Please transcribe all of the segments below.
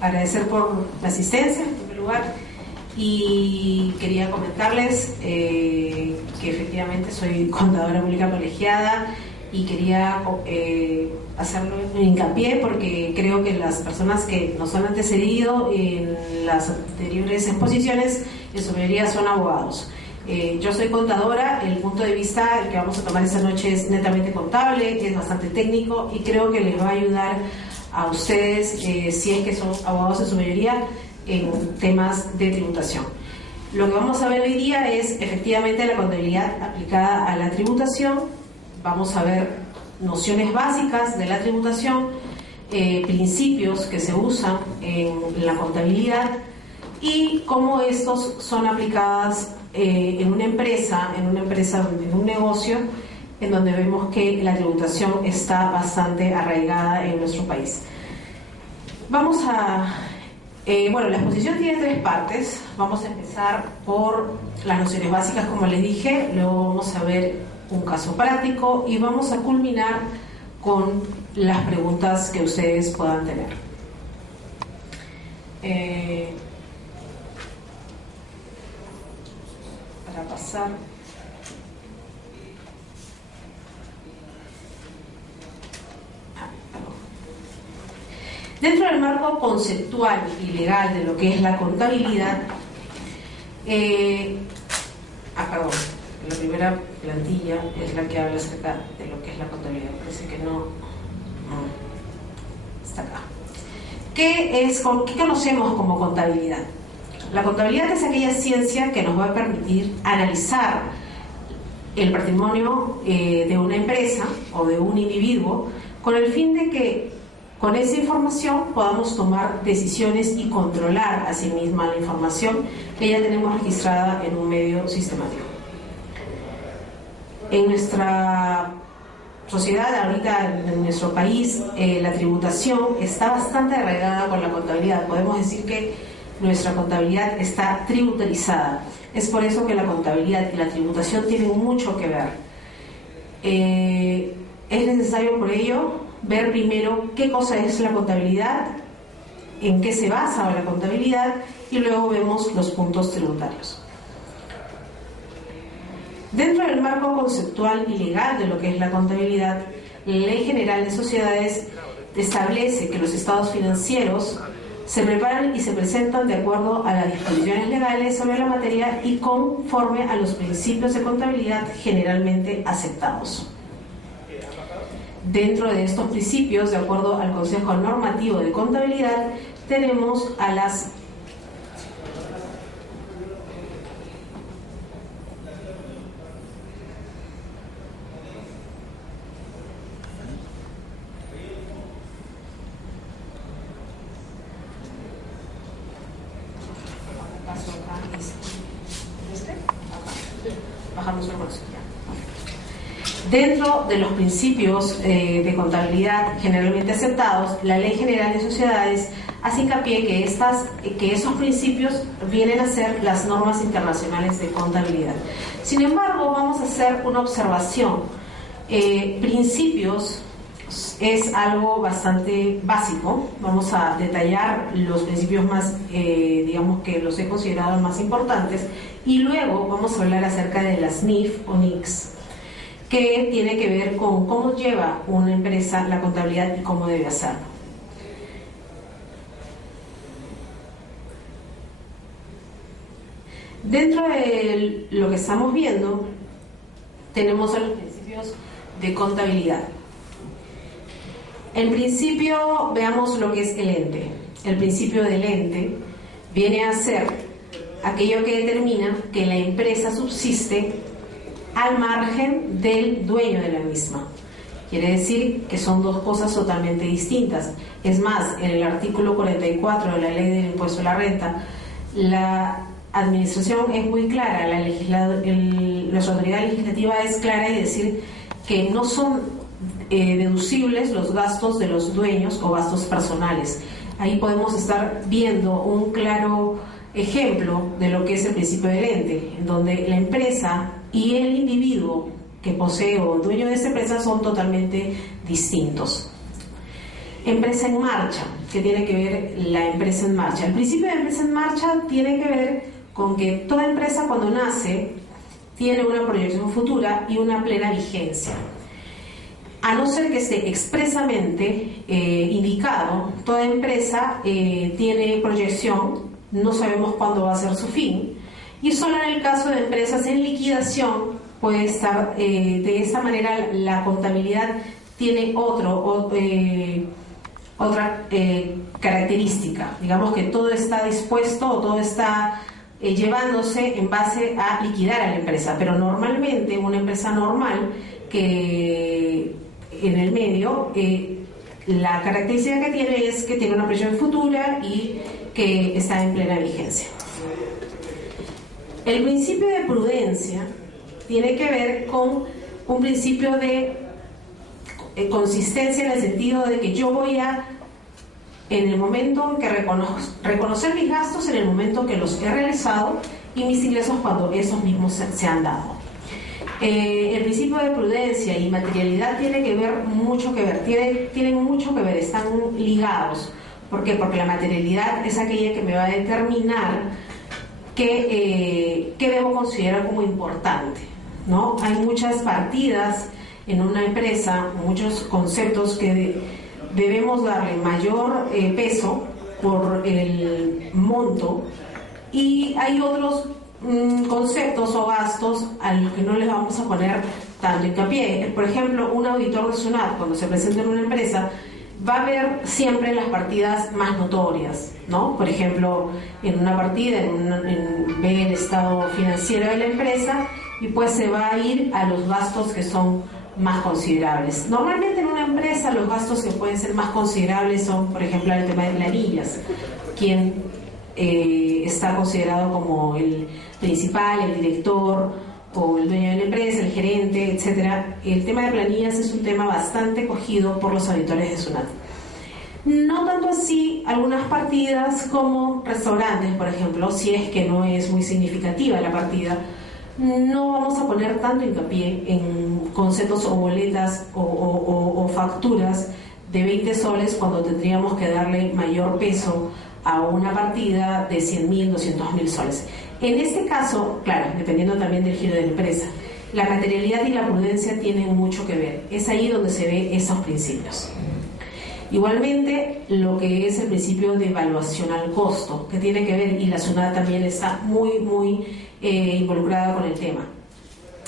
Agradecer por la asistencia en primer lugar y quería comentarles que efectivamente soy contadora pública colegiada y quería hacerlo en hincapié porque creo que las personas que nos han antecedido en las anteriores exposiciones en su mayoría son abogados. Yo soy contadora, el punto de vista que vamos a tomar esta noche es netamente contable, es bastante técnico y creo que les va a ayudar a ustedes, si es que son abogados en su mayoría, en temas de tributación. Lo que vamos a ver hoy día es efectivamente la contabilidad aplicada a la tributación. Vamos a ver nociones básicas de la tributación, principios que se usan en la contabilidad y cómo estos son aplicados en una empresa, en un negocio, en donde vemos que la tributación está bastante arraigada en nuestro país. Vamos a... la exposición tiene 3 partes. Vamos a empezar por las nociones básicas, como les dije, luego vamos a ver un caso práctico y vamos a culminar con las preguntas que ustedes puedan tener. Para pasar... Dentro del marco conceptual y legal de lo que es la contabilidad, la primera plantilla es la que habla acerca de lo que es la contabilidad. Parece que no está acá. ¿Qué conocemos como contabilidad? La contabilidad es aquella ciencia que nos va a permitir analizar el patrimonio de una empresa o de un individuo con el fin de que con esa información podamos tomar decisiones y controlar a sí misma la información que ya tenemos registrada en un medio sistemático. En nuestra sociedad, ahorita en nuestro país, la tributación está bastante arraigada con la contabilidad. Podemos decir que nuestra contabilidad está tributarizada. Es por eso que la contabilidad y la tributación tienen mucho que ver. Es necesario por ello ver primero qué cosa es la contabilidad, en qué se basa la contabilidad y luego vemos los puntos tributarios. Dentro del marco conceptual y legal de lo que es la contabilidad, la Ley General de Sociedades establece que los estados financieros se preparan y se presentan de acuerdo a las disposiciones legales sobre la materia y conforme a los principios de contabilidad generalmente aceptados. Dentro de estos principios, de acuerdo al Consejo Normativo de Contabilidad, tenemos a las Dentro de los principios de contabilidad generalmente aceptados, la Ley General de Sociedades hace hincapié que esos principios vienen a ser las normas internacionales de contabilidad. Sin embargo, vamos a hacer una observación. Principios es algo bastante básico. Vamos a detallar los principios más, digamos que los he considerado más importantes, y luego vamos a hablar acerca de las NIF o NICs, que tiene que ver con cómo lleva una empresa la contabilidad y cómo debe hacerlo. Dentro de lo que estamos viendo, tenemos los principios de contabilidad. En principio, veamos lo que es el ente. El principio del ente viene a ser aquello que determina que la empresa subsiste al margen del dueño de la misma. Quiere decir que son dos cosas totalmente distintas. Es más, en el artículo 44 de la Ley del Impuesto a la Renta, la administración es muy clara, nuestra autoridad legislativa es clara y decir que no son deducibles los gastos de los dueños o gastos personales. Ahí podemos estar viendo un claro ejemplo de lo que es el principio del ente, en donde la empresa y el individuo que posee o dueño de esa empresa son totalmente distintos. Empresa en marcha. que tiene que ver la empresa en marcha. El principio de empresa en marcha tiene que ver con que toda empresa cuando nace tiene una proyección futura y una plena vigencia. A no ser que esté expresamente indicado, toda empresa tiene proyección, no sabemos cuándo va a ser su fin, y solo en el caso de empresas en liquidación puede estar, de esta manera la contabilidad tiene otra característica. Digamos que todo está dispuesto o todo está llevándose en base a liquidar a la empresa, pero normalmente una empresa normal que en el medio la característica que tiene es que tiene una proyección futura y que está en plena vigencia. El principio de prudencia tiene que ver con un principio de consistencia en el sentido de que yo voy a, en el momento en que reconocer mis gastos en el momento que los he realizado y mis ingresos cuando esos mismos se han dado. El principio de prudencia y materialidad tienen mucho que ver, están ligados. ¿Por qué? Porque la materialidad es aquella que me va a determinar qué debo considerar como importante, ¿no? Hay muchas partidas en una empresa, muchos conceptos que debemos darle mayor peso por el monto, y hay otros conceptos o gastos a los que no les vamos a poner tanto hincapié. Por ejemplo, un auditor de SUNAT, cuando se presenta en una empresa, va a ver siempre las partidas más notorias, ¿no? Por ejemplo, en una partida, ve el estado financiero de la empresa y pues se va a ir a los gastos que son más considerables. Normalmente en una empresa los gastos que pueden ser más considerables son, por ejemplo, el tema de planillas, quien está considerado como el principal, el director o el dueño de la empresa, el gerente, etcétera. El tema de planillas es un tema bastante cogido por los auditores de SUNAT. No tanto así algunas partidas como restaurantes, por ejemplo, si es que no es muy significativa la partida, no vamos a poner tanto hincapié en conceptos o boletas o facturas de 20 soles cuando tendríamos que darle mayor peso a una partida de 100.000, 200.000 soles. En este caso, claro, dependiendo también del giro de la empresa, la materialidad y la prudencia tienen mucho que ver. Es ahí donde se ven esos principios. Igualmente, lo que es el principio de evaluación al costo, que tiene que ver, y la SUNAT también está muy involucrada con el tema.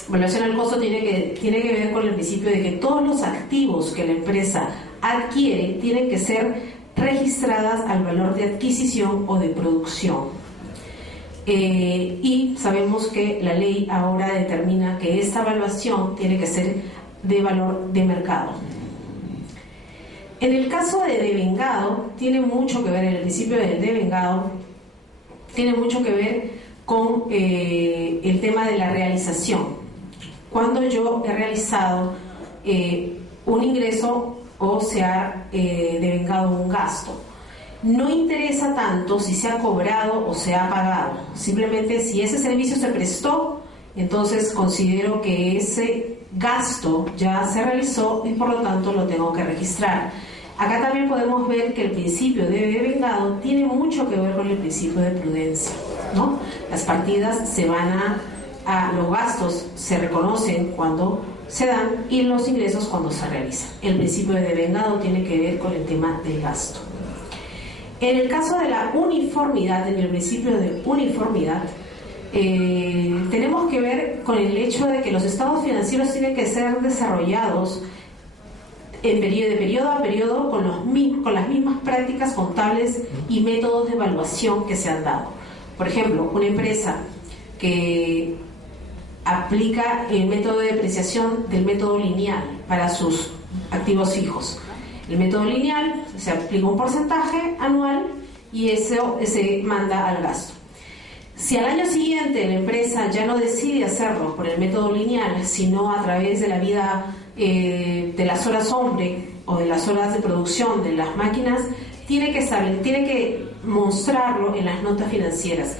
Evaluación al costo tiene que ver con el principio de que todos los activos que la empresa adquiere tienen que ser registradas al valor de adquisición o de producción. Y sabemos que la ley ahora determina que esta evaluación tiene que ser de valor de mercado. En el caso de devengado, tiene mucho que ver, el principio del devengado tiene mucho que ver con el tema de la realización. Cuando yo he realizado un ingreso o se ha devengado un gasto. No interesa tanto si se ha cobrado o se ha pagado. Simplemente si ese servicio se prestó, entonces considero que ese gasto ya se realizó y por lo tanto lo tengo que registrar. Acá también podemos ver que el principio de devengado tiene mucho que ver con el principio de prudencia, ¿no? Las partidas se van a los gastos se reconocen cuando se dan y los ingresos cuando se realizan. El principio de devengado tiene que ver con el tema del gasto. En el caso de la uniformidad, en el principio de uniformidad, tenemos que ver con el hecho de que los estados financieros tienen que ser desarrollados de periodo a periodo con las mismas prácticas contables y métodos de evaluación que se han dado. Por ejemplo, una empresa que aplica el método de depreciación del método lineal para sus activos fijos. El método lineal se aplica un porcentaje anual y eso se manda al gasto. Si al año siguiente la empresa ya no decide hacerlo por el método lineal, sino a través de la vida de las horas hombre o de las horas de producción de las máquinas, tiene que mostrarlo en las notas financieras.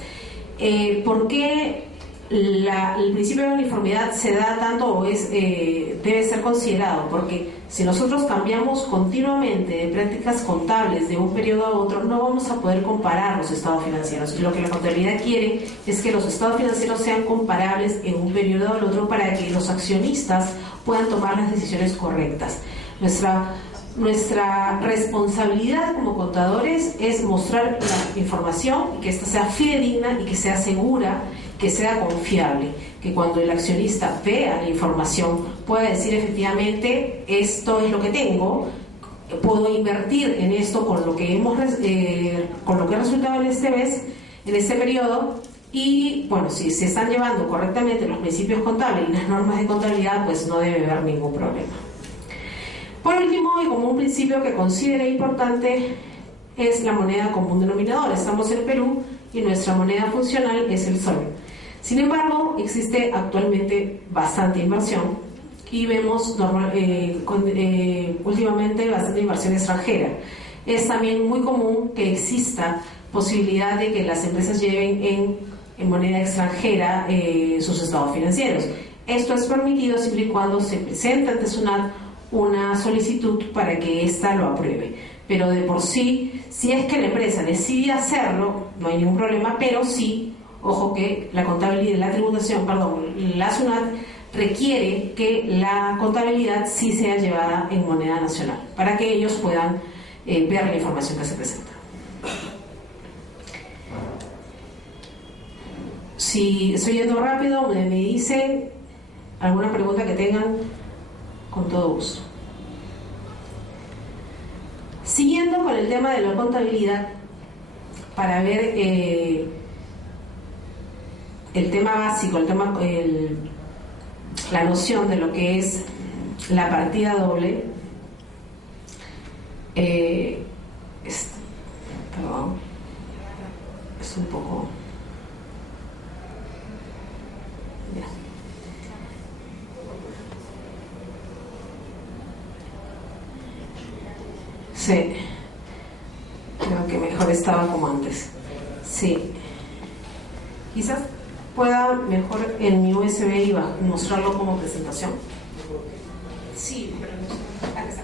¿Por qué el principio de uniformidad se da tanto o debe ser considerado, porque si nosotros cambiamos continuamente de prácticas contables de un periodo a otro, no vamos a poder comparar los estados financieros. Y lo que la contabilidad quiere es que los estados financieros sean comparables en un periodo al otro para que los accionistas puedan tomar las decisiones correctas. Nuestra responsabilidad como contadores es mostrar la información y que ésta sea fidedigna y que sea segura, que sea confiable, que cuando el accionista vea la información pueda decir efectivamente esto es lo que tengo, puedo invertir en esto con lo que ha resultado en este mes, en este periodo. Y bueno, si se están llevando correctamente los principios contables y las normas de contabilidad, pues no debe haber ningún problema. Por último, y como un principio que considero importante, es la moneda común denominador. Estamos en Perú y nuestra moneda funcional es el sol. Sin embargo, existe actualmente bastante inversión y vemos últimamente bastante inversión extranjera. Es también muy común que exista posibilidad de que las empresas lleven en moneda extranjera sus estados financieros. Esto es permitido siempre y cuando se presente ante SUNAT una solicitud para que ésta lo apruebe. Pero de por sí, si es que la empresa decide hacerlo, no hay ningún problema, pero sí, ojo que la contabilidad, la SUNAT requiere que la contabilidad sí sea llevada en moneda nacional, para que ellos puedan ver la información que se presenta. Si estoy yendo rápido, me dicen alguna pregunta que tengan, con todo gusto. Siguiendo con el tema de la contabilidad, para ver el tema básico, la noción de lo que es la partida doble, perdón, es un poco... Ya. Sí, creo que mejor estaba como antes. Sí, quizás pueda mejor en mi USB y mostrarlo como presentación. Sí, pero no sé.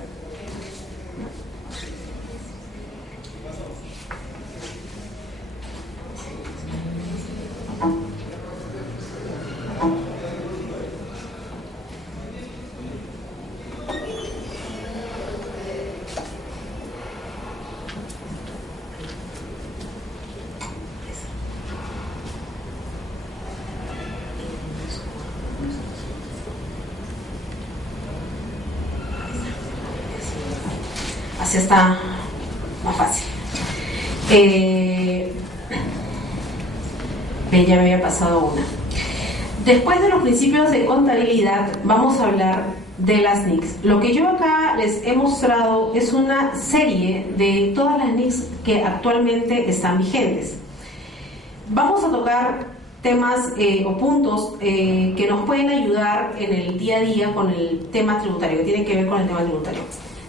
Así está más fácil. Ya me había pasado una. Después de los principios de contabilidad, vamos a hablar de las NICs. Lo que yo acá les he mostrado es una serie de todas las NICs que actualmente están vigentes. Vamos a tocar temas o puntos que nos pueden ayudar en el día a día con el tema tributario, que tienen que ver con el tema tributario.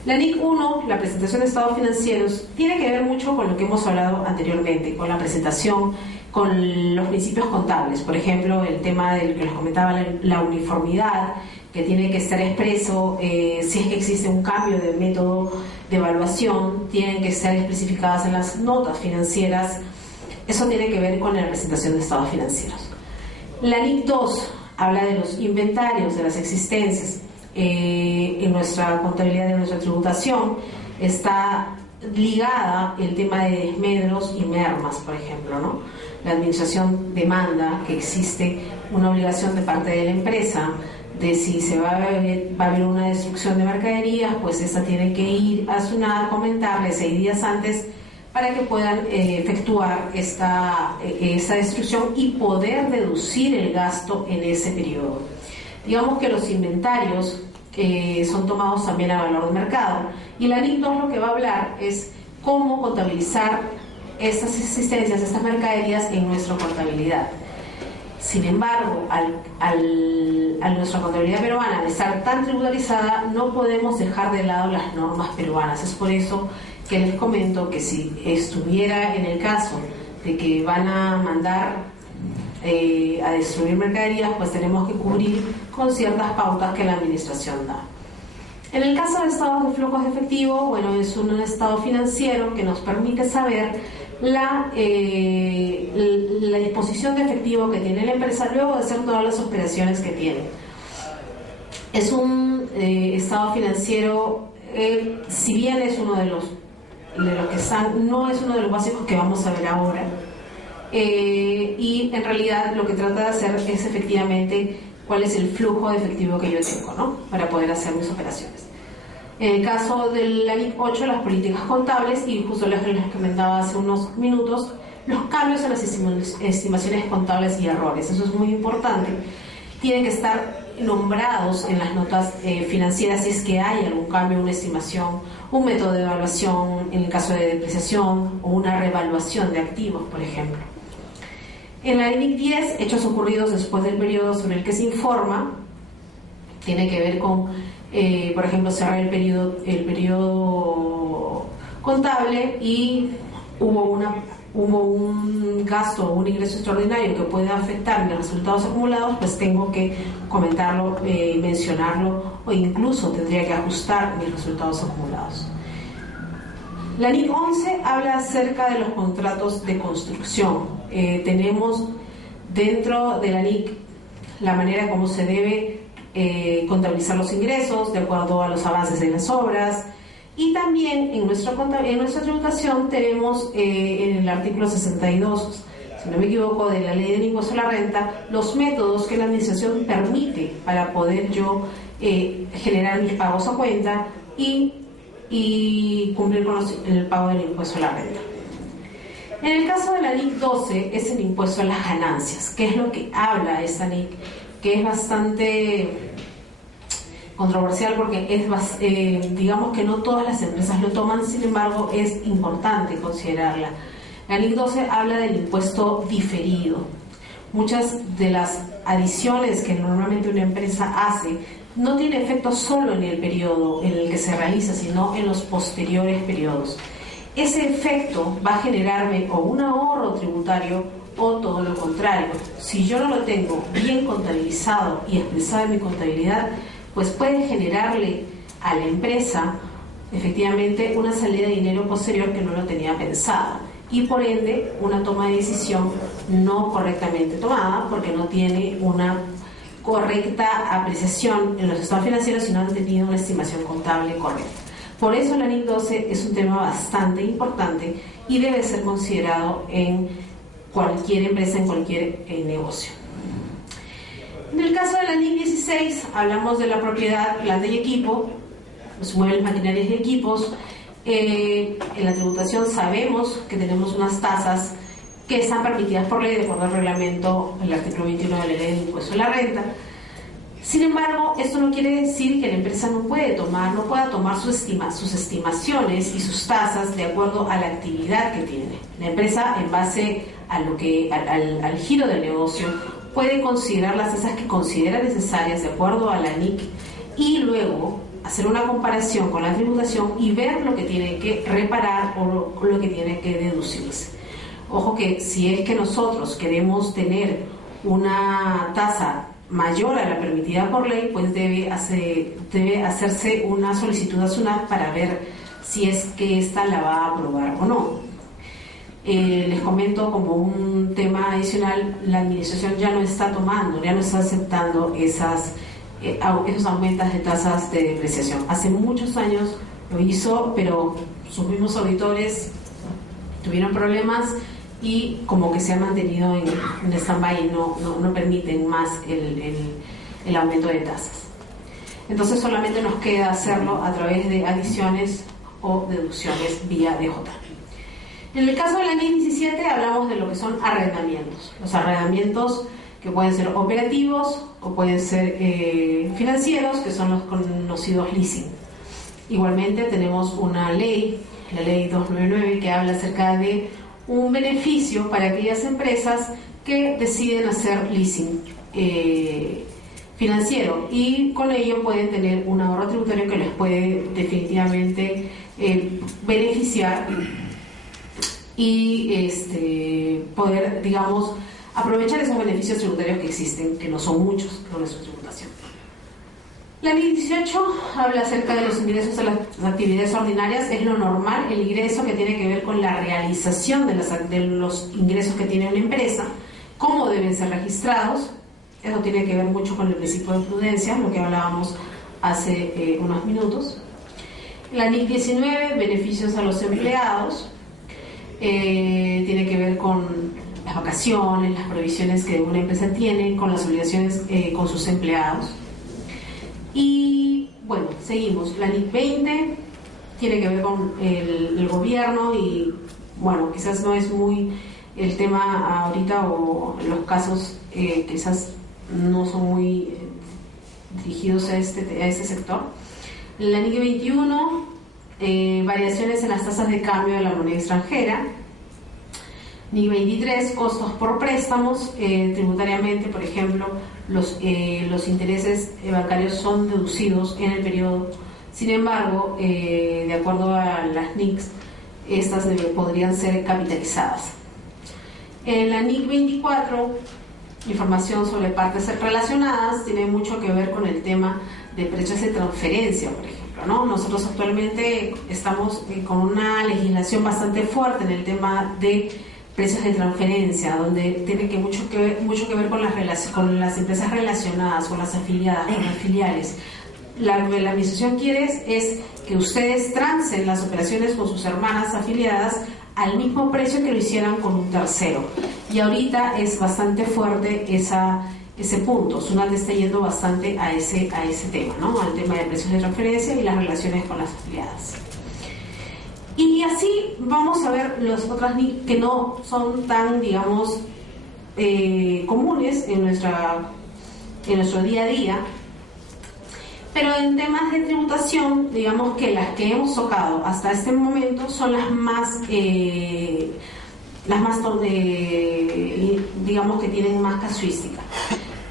La NIC 1, la presentación de estados financieros, tiene que ver mucho con lo que hemos hablado anteriormente, con la presentación, con los principios contables. Por ejemplo, el tema del que les comentaba, la uniformidad, que tiene que estar expreso, si es que existe un cambio de método de evaluación, tienen que estar especificadas en las notas financieras. Eso tiene que ver con la presentación de estados financieros. La NIC 2 habla de los inventarios, de las existencias. En nuestra contabilidad, en nuestra tributación, está ligada el tema de desmedros y mermas, por ejemplo, ¿no? La administración demanda que existe una obligación de parte de la empresa de si se va a haber una destrucción de mercaderías, pues esta tiene que ir a SUNAT, comentarle 6 días antes para que puedan efectuar esta destrucción y poder deducir el gasto en ese periodo. Digamos que los inventarios son tomados también a valor de mercado, y la NIC 2 lo que va a hablar es cómo contabilizar estas existencias, estas mercaderías en nuestra contabilidad. Sin embargo, al nuestra contabilidad peruana, al estar tan tributarizada, no podemos dejar de lado las normas peruanas. Es por eso que les comento que si estuviera en el caso de que van a mandar a distribuir mercaderías, pues tenemos que cubrir con ciertas pautas que la administración da. En el caso de estados de flujos de efectivo, bueno, es un estado financiero que nos permite saber la disposición de efectivo que tiene la empresa luego de hacer todas las operaciones que tiene. Es un estado financiero, si bien es uno de los que están, no es uno de los básicos que vamos a ver ahora, y en realidad lo que trata de hacer es efectivamente cuál es el flujo de efectivo que yo tengo, ¿no?, para poder hacer mis operaciones. En el caso de la NIC 8, las políticas contables, y justo les comentaba hace unos minutos, los cambios en las estimaciones contables y errores. Eso es muy importante. Tienen que estar nombrados en las notas financieras si es que hay algún cambio, una estimación, un método de evaluación en el caso de depreciación o una revaluación de activos, por ejemplo. En la NIC 10, hechos ocurridos después del periodo sobre el que se informa, tiene que ver con, por ejemplo, cerrar el periodo contable y hubo un gasto o un ingreso extraordinario que puede afectar mis resultados acumulados, pues tengo que comentarlo, mencionarlo, o incluso tendría que ajustar mis resultados acumulados. La NIC 11 habla acerca de los contratos de construcción. Tenemos dentro de la NIC la manera como se debe contabilizar los ingresos de acuerdo a los avances de las obras, y también en nuestra tributación tenemos en el artículo 62, si no me equivoco, de la ley del impuesto a la renta, los métodos que la administración permite para poder yo generar mis pagos a cuenta y cumplir con el pago del impuesto a la renta. En el caso de la NIC 12 es el impuesto a las ganancias, que es lo que habla esta NIC, que es bastante controversial porque digamos que no todas las empresas lo toman, sin embargo es importante considerarla. La NIC 12 habla del impuesto diferido. Muchas de las adiciones que normalmente una empresa hace no tiene efecto solo en el periodo en el que se realiza, sino en los posteriores periodos. Ese efecto va a generarme o un ahorro tributario o todo lo contrario. Si yo no lo tengo bien contabilizado y expresado en mi contabilidad, pues puede generarle a la empresa efectivamente una salida de dinero posterior que no lo tenía pensado, y por ende una toma de decisión no correctamente tomada porque no tiene una correcta apreciación en los estados financieros y no han tenido una estimación contable correcta. Por eso la NIC 12 es un tema bastante importante y debe ser considerado en cualquier empresa, en cualquier negocio. En el caso de la NIC 16 hablamos de la propiedad, planta y equipo, los muebles, maquinarias y equipos. En la tributación sabemos que tenemos unas tasas que están permitidas por ley de acuerdo al reglamento, el artículo 21 de la ley del impuesto a la renta. Sin embargo, esto no quiere decir que la empresa no pueda tomar sus estimaciones y sus tasas de acuerdo a la actividad que tiene. La empresa, en base a al giro del negocio, puede considerar las tasas que considera necesarias de acuerdo a la NIC y luego hacer una comparación con la tributación y ver lo que tiene que reparar o lo que tiene que deducirse. Ojo que si es que nosotros queremos tener una tasa mayor a la permitida por ley, pues debe hacerse una solicitud a SUNAT para ver si es que ésta la va a aprobar o no. Les comento como un tema adicional, la administración ya no está aceptando esos aumentos de tasas de depreciación. Hace muchos años lo hizo, pero sus mismos auditores tuvieron problemas y como que se ha mantenido en stand-by y no permiten más el aumento de tasas. Entonces solamente nos queda hacerlo a través de adiciones o deducciones vía DJ. En el caso de la NIC 17 hablamos de lo que son arrendamientos. Los arrendamientos que pueden ser operativos o pueden ser financieros, que son los conocidos leasing. Igualmente tenemos una ley, la ley 299, que habla acerca de un beneficio para aquellas empresas que deciden hacer leasing financiero y con ello pueden tener un ahorro tributario que les puede definitivamente beneficiar y poder, digamos, aprovechar esos beneficios tributarios que existen, que no son muchos con nuestra tributación. La ley 18 habla acerca de los ingresos a las actividades ordinarias. Es lo normal, el ingreso que tiene que ver con la realización de los ingresos que tiene una empresa, cómo deben ser registrados. Eso tiene que ver mucho con el principio de prudencia, lo que hablábamos hace unos minutos. La NIC 19, beneficios a los empleados, tiene que ver con las vacaciones, las provisiones que una empresa tiene, con las obligaciones con sus empleados. Y bueno, seguimos. La NIC 20 tiene que ver con el gobierno y bueno, quizás no es muy el tema ahorita, o los casos quizás no son muy dirigidos a este sector. La NIC 21, variaciones en las tasas de cambio de la moneda extranjera. NIC 23, costos por préstamos. Tributariamente, por ejemplo, los intereses bancarios son deducidos en el periodo. Sin embargo, de acuerdo a las NICs, estas podrían ser capitalizadas. En la NIC 24, información sobre partes relacionadas, tiene mucho que ver con el tema de precios de transferencia, por ejemplo, ¿no? Nosotros actualmente estamos con una legislación bastante fuerte en el tema de precios de transferencia, donde tiene mucho que ver con las empresas relacionadas, con las afiliadas, con las filiales. La administración quiere es que ustedes transen las operaciones con sus hermanas afiliadas al mismo precio que lo hicieran con un tercero. Y ahorita es bastante fuerte ese punto. SUNAT está yendo bastante a ese tema, ¿no? Al tema de precios de transferencia y las relaciones con las afiliadas. Y así vamos a ver las otras NIC que no son tan, digamos, comunes en nuestro día a día. Pero en temas de tributación, digamos que las que hemos tocado hasta este momento son las más digamos que tienen más casuística.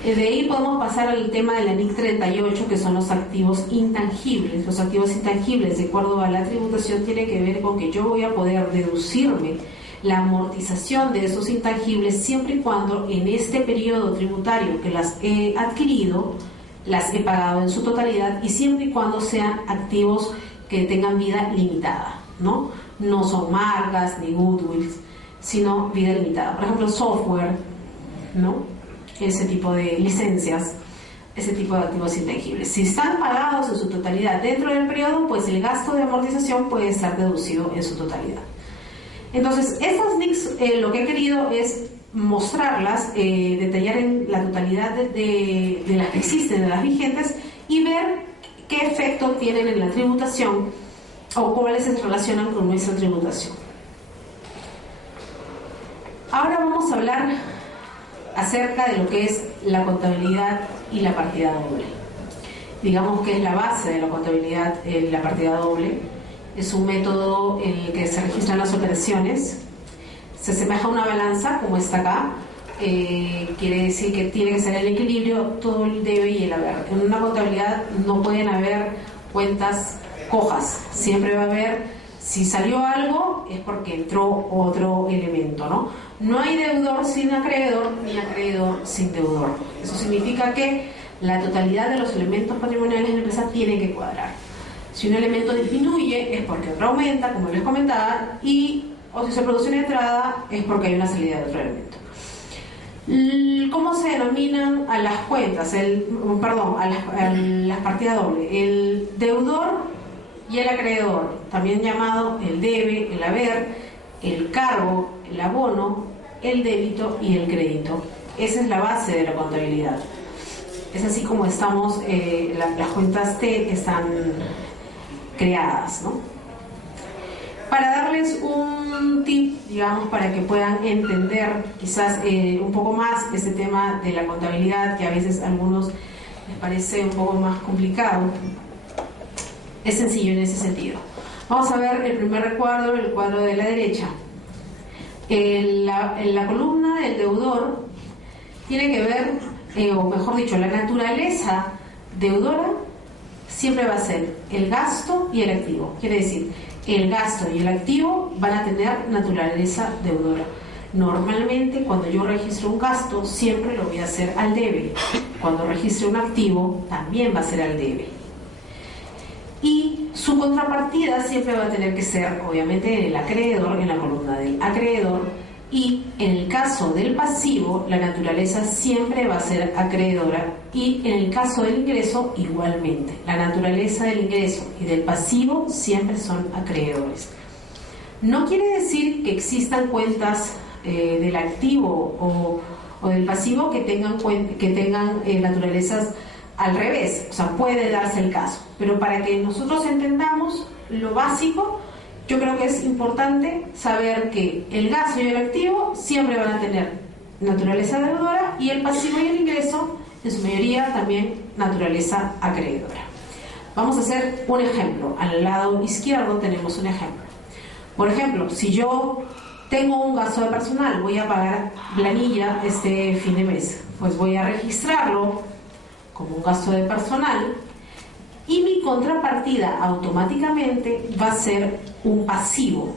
De ahí podemos pasar al tema de la NIC 38, que son los activos intangibles. Los activos intangibles, de acuerdo a la tributación, tiene que ver con que yo voy a poder deducirme la amortización de esos intangibles siempre y cuando en este periodo tributario que las he adquirido, las he pagado en su totalidad, y siempre y cuando sean activos que tengan vida limitada, ¿no? No son marcas ni goodwill, sino vida limitada. Por ejemplo, software, ¿no? Ese tipo de licencias, ese tipo de activos intangibles. Si están pagados en su totalidad dentro del periodo, pues el gasto de amortización puede ser deducido en su totalidad. Entonces, estas NICs, lo que he querido es mostrarlas, detallar en la totalidad de las que existen, de las vigentes, y ver qué efecto tienen en la tributación o cuáles se relacionan con nuestra tributación. Ahora vamos a hablar acerca de lo que es la contabilidad y la partida doble. Digamos que es la base de la contabilidad, la partida doble. Es un método en el que se registran las operaciones. Se asemeja a una balanza, como está acá. Quiere decir que tiene que ser el equilibrio, todo el debe y el haber. En una contabilidad no pueden haber cuentas cojas. Siempre va a haber, si salió algo, es porque entró otro elemento, ¿no? No hay deudor sin acreedor, ni acreedor sin deudor. Eso significa que la totalidad de los elementos patrimoniales de la empresa tiene que cuadrar. Si un elemento disminuye, es porque otro aumenta, como les comentaba, o si se produce una entrada, es porque hay una salida de otro elemento. ¿Cómo se denominan a las cuentas? a las partidas dobles? El deudor y el acreedor, también llamado el debe, el haber, el cargo, el abono, el débito y el crédito. Esa es la base de la contabilidad. Es así como estamos, las cuentas T están creadas, ¿no? Para darles un tip, digamos, para que puedan entender quizás un poco más este tema de la contabilidad, que a veces a algunos les parece un poco más complicado, es sencillo en ese sentido. Vamos a ver el primer recuadro, el cuadro de la derecha. En la columna del deudor tiene que ver, o mejor dicho, la naturaleza deudora siempre va a ser el gasto y el activo. Quiere decir, el gasto y el activo van a tener naturaleza deudora. Normalmente cuando yo registro un gasto siempre lo voy a hacer al debe. Cuando registre un activo también va a ser al debe. Y su contrapartida siempre va a tener que ser obviamente el acreedor, en la columna del acreedor, y en el caso del pasivo la naturaleza siempre va a ser acreedora, y en el caso del ingreso igualmente. La naturaleza del ingreso y del pasivo siempre son acreedores. No quiere decir que existan cuentas del activo o del pasivo que tengan naturalezas al revés, o sea, puede darse el caso, pero para que nosotros entendamos lo básico, yo creo que es importante saber que el gasto y el activo siempre van a tener naturaleza deudora, y el pasivo y el ingreso en su mayoría también naturaleza acreedora. Vamos a hacer un ejemplo. Al lado izquierdo tenemos un ejemplo. Por ejemplo, si yo tengo un gasto de personal, voy a pagar planilla este fin de mes, pues voy a registrarlo como un gasto de personal, y mi contrapartida automáticamente va a ser un pasivo.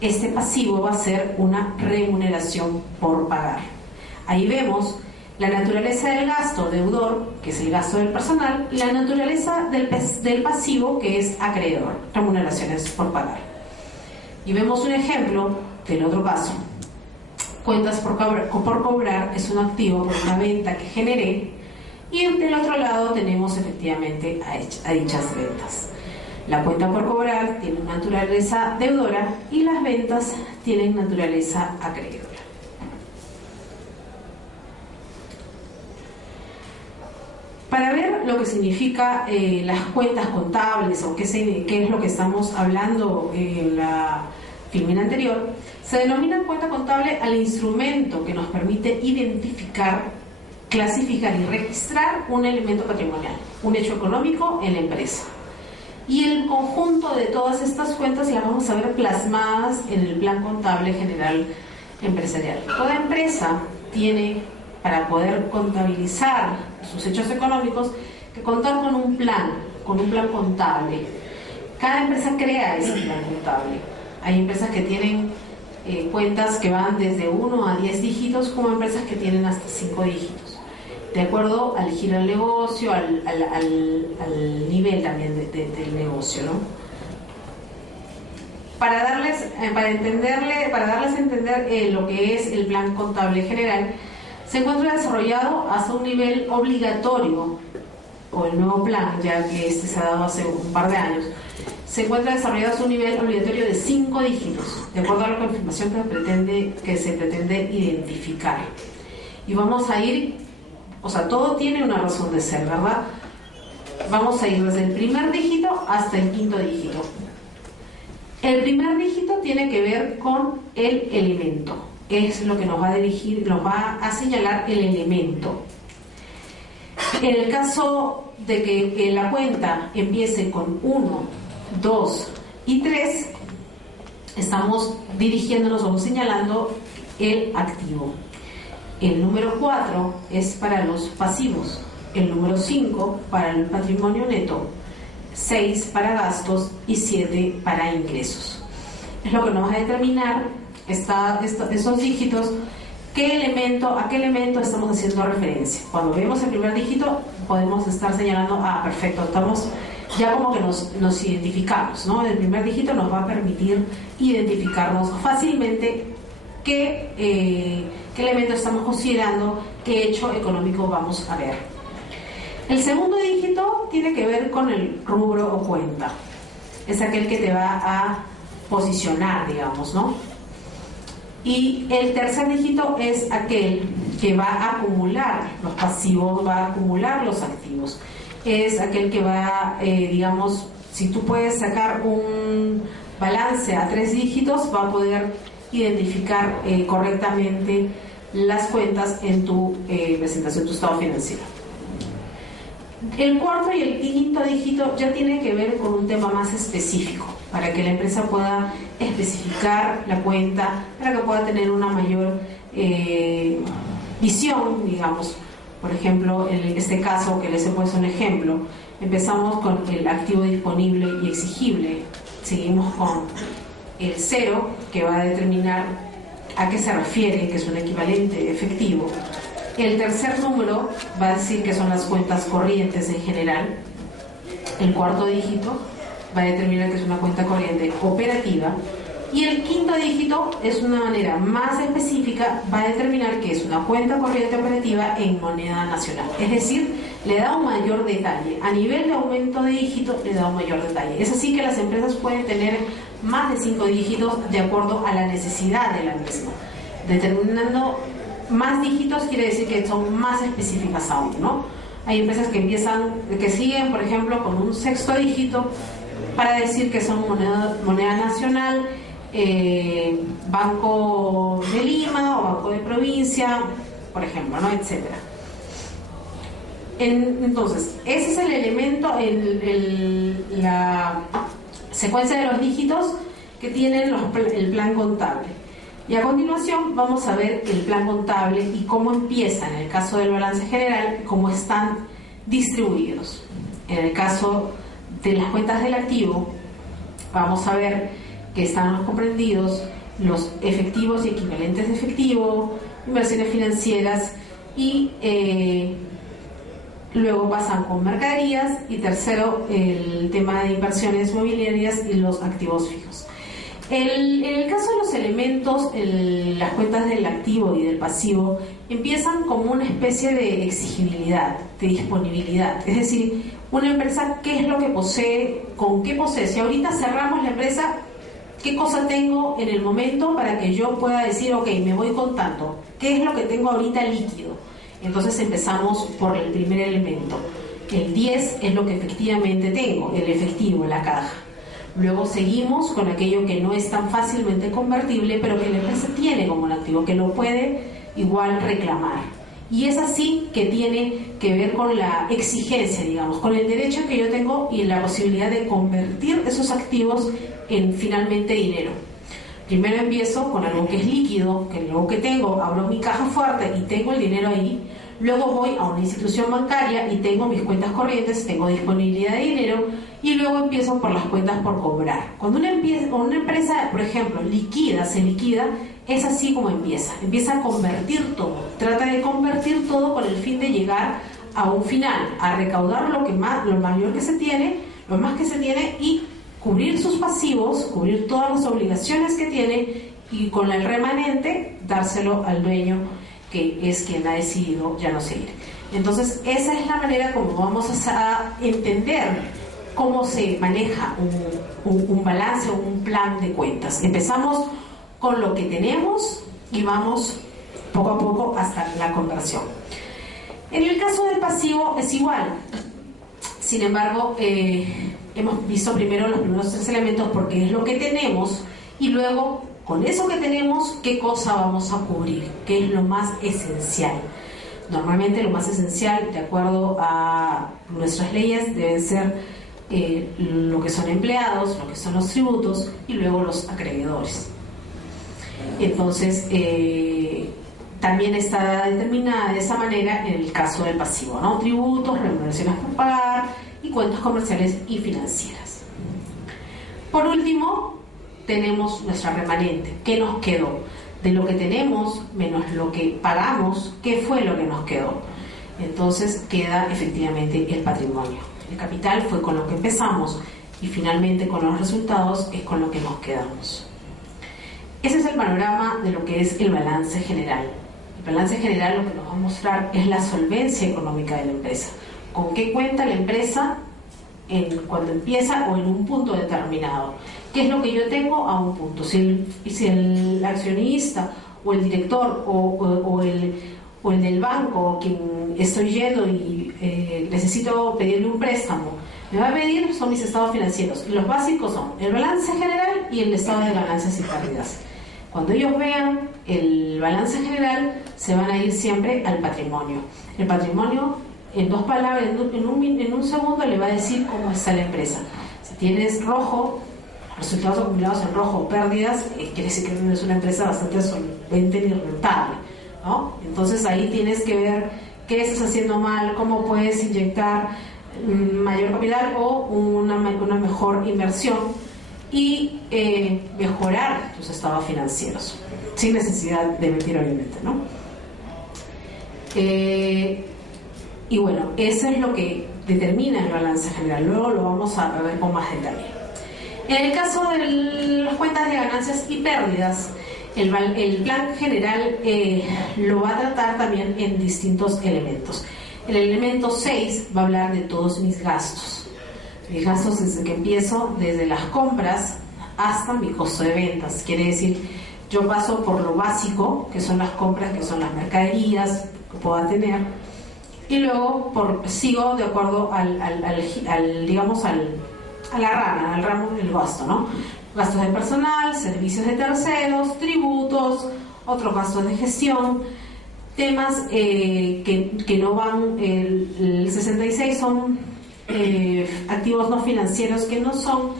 Este pasivo va a ser una remuneración por pagar. Ahí vemos la naturaleza del gasto deudor, que es el gasto del personal, y la naturaleza del pasivo, que es acreedor, remuneraciones por pagar. Y vemos un ejemplo del otro caso. Cuentas por cobrar es un activo por una venta que generé, y del otro lado tenemos efectivamente a dichas ventas. La cuenta por cobrar tiene naturaleza deudora y las ventas tienen naturaleza acreedora. Para ver lo que significa las cuentas contables, o qué es lo que estamos hablando en la filmina anterior, se denomina cuenta contable al instrumento que nos permite identificar, clasificar y registrar un elemento patrimonial, un hecho económico en la empresa. Y el conjunto de todas estas cuentas las vamos a ver plasmadas en el plan contable general empresarial. Toda empresa tiene, para poder contabilizar sus hechos económicos, que contar con un plan contable. Cada empresa crea ese plan contable. Hay empresas que tienen cuentas que van desde 1 a 10 dígitos, como empresas que tienen hasta 5 dígitos, de acuerdo al giro del negocio, al nivel también del negocio, ¿no? Para darles a entender lo que es el plan contable general, se encuentra desarrollado hasta un nivel obligatorio, o el nuevo plan, ya que este se ha dado hace un par de años, se encuentra desarrollado hasta un nivel obligatorio de 5 dígitos, de acuerdo a la confirmación que se pretende identificar. Y vamos a ir, o sea, todo tiene una razón de ser, ¿verdad? Vamos a ir desde el primer dígito hasta el quinto dígito. El primer dígito tiene que ver con el elemento, es lo que nos va a dirigir, nos va a señalar el elemento. En el caso de que la cuenta empiece con 1, 2 y 3, estamos dirigiéndonos o señalando el activo. El número 4 es para los pasivos, el número 5 para el patrimonio neto, 6 para gastos y 7 para ingresos. Es lo que nos va a determinar esos dígitos, a qué elemento estamos haciendo referencia. Cuando vemos el primer dígito podemos estar señalando, perfecto, estamos ya como que nos identificamos, ¿no? El primer dígito nos va a permitir identificarnos fácilmente qué elemento estamos considerando, qué hecho económico vamos a ver. El segundo dígito tiene que ver con el rubro o cuenta. Es aquel que te va a posicionar, digamos, ¿no? Y el tercer dígito es aquel que va a acumular los pasivos, va a acumular los activos. Es aquel que va, digamos, si tú puedes sacar un balance a 3 dígitos, va a poder identificar correctamente las cuentas en tu presentación, tu estado financiero. El cuarto y el quinto dígito ya tiene que ver con un tema más específico, para que la empresa pueda especificar la cuenta, para que pueda tener una mayor visión, digamos. Por ejemplo, en este caso que les he puesto un ejemplo, empezamos con el activo disponible y exigible, seguimos con el 0, que va a determinar a qué se refiere, que es un equivalente efectivo. El tercer número va a decir que son las cuentas corrientes en general. El cuarto dígito va a determinar que es una cuenta corriente operativa. Y el quinto dígito es una manera más específica, va a determinar que es una cuenta corriente operativa en moneda nacional. Es decir, le da un mayor detalle. A nivel de aumento de dígito, le da un mayor detalle. Es así que las empresas pueden tener más de 5 dígitos de acuerdo a la necesidad de la misma. Determinando más dígitos quiere decir que son más específicas aún, ¿no? Hay empresas que siguen, por ejemplo, con un sexto dígito para decir que son moneda nacional, Banco de Lima o Banco de Provincia, por ejemplo, ¿no? Etcétera. Entonces, ese es el elemento, la secuencia de los dígitos que tienen el plan contable. Y a continuación vamos a ver el plan contable y cómo empieza en el caso del balance general, cómo están distribuidos. En el caso de las cuentas del activo, vamos a ver que están comprendidos los efectivos y equivalentes de efectivo, inversiones financieras y luego pasan con mercaderías y tercero el tema de inversiones mobiliarias y los activos fijos. En el caso de los elementos, las cuentas del activo y del pasivo empiezan como una especie de exigibilidad, de disponibilidad. Es decir, una empresa, ¿qué es lo que posee? ¿Con qué posee? Si ahorita cerramos la empresa, ¿qué cosa tengo en el momento para que yo pueda decir, ok, me voy con tanto? ¿Qué es lo que tengo ahorita líquido? Entonces empezamos por el primer elemento. El 10 es lo que efectivamente tengo, el efectivo, la caja. Luego seguimos con aquello que no es tan fácilmente convertible, pero que la empresa tiene como un activo, que lo puede igual reclamar. Y es así que tiene que ver con la exigencia, digamos, con el derecho que yo tengo y la posibilidad de convertir esos activos en finalmente dinero. Primero empiezo con algo que es líquido, que luego que tengo, abro mi caja fuerte y tengo el dinero ahí. Luego voy a una institución bancaria y tengo mis cuentas corrientes, tengo disponibilidad de dinero y luego empiezo por las cuentas por cobrar. Cuando una empresa, por ejemplo, se liquida, es así como empieza a convertir todo, trata de convertir todo con el fin de llegar a un final, a recaudar lo mayor que se tiene, lo más que se tiene y cubrir sus pasivos, cubrir todas las obligaciones que tiene y con el remanente dárselo al dueño que es quien ha decidido ya no seguir. Entonces, esa es la manera como vamos a entender cómo se maneja un balance o un plan de cuentas. Empezamos con lo que tenemos y vamos poco a poco hasta la conversión. En el caso del pasivo es igual. Sin embargo, hemos visto primero los primeros 3 elementos porque es lo que tenemos y luego con eso que tenemos, ¿qué cosa vamos a cubrir? ¿Qué es lo más esencial? Normalmente lo más esencial, de acuerdo a nuestras leyes, deben ser lo que son empleados, lo que son los tributos y luego los acreedores. Entonces, también está determinada de esa manera en el caso del pasivo, ¿no? Tributos, remuneraciones por pagar y cuentas comerciales y financieras. Por último, tenemos nuestra remanente. ¿Qué nos quedó? De lo que tenemos menos lo que pagamos, ¿qué fue lo que nos quedó? Entonces queda efectivamente el patrimonio. El capital fue con lo que empezamos y finalmente con los resultados es con lo que nos quedamos. Ese es el panorama de lo que es el balance general. El balance general lo que nos va a mostrar es la solvencia económica de la empresa. ¿Con qué cuenta la empresa cuando empieza o en un punto determinado? ¿Qué es lo que yo tengo a un punto? Si el accionista o el director o el del banco, quien estoy yendo y necesito pedirle un préstamo, me va a pedir son mis estados financieros. Los básicos son el balance general y el estado de ganancias y pérdidas. Cuando ellos vean el balance general, se van a ir siempre al patrimonio. El patrimonio, en 2 palabras, en un segundo le va a decir cómo está la empresa. Si tienes rojo, resultados acumulados en rojo, pérdidas, quiere decir que no es una empresa bastante solvente ni rentable, ¿no? Entonces ahí tienes que ver qué estás haciendo mal, cómo puedes inyectar mayor capital o una mejor inversión y mejorar tus estados financieros, sin necesidad de emitir, obviamente, ¿no? Y bueno, eso es lo que determina el balance general. Luego lo vamos a ver con más detalle. En el caso de las cuentas de ganancias y pérdidas, el plan general lo va a tratar también en distintos elementos. El elemento 6 va a hablar de todos mis gastos. Mis gastos desde que empiezo, desde las compras hasta mi costo de ventas. Quiere decir, yo paso por lo básico, que son las compras, que son las mercaderías que pueda tener, y luego sigo de acuerdo al ramo del gasto, ¿no? Gastos de personal, servicios de terceros, tributos, otros gastos de gestión, temas que no van, el 66 son activos no financieros que no son,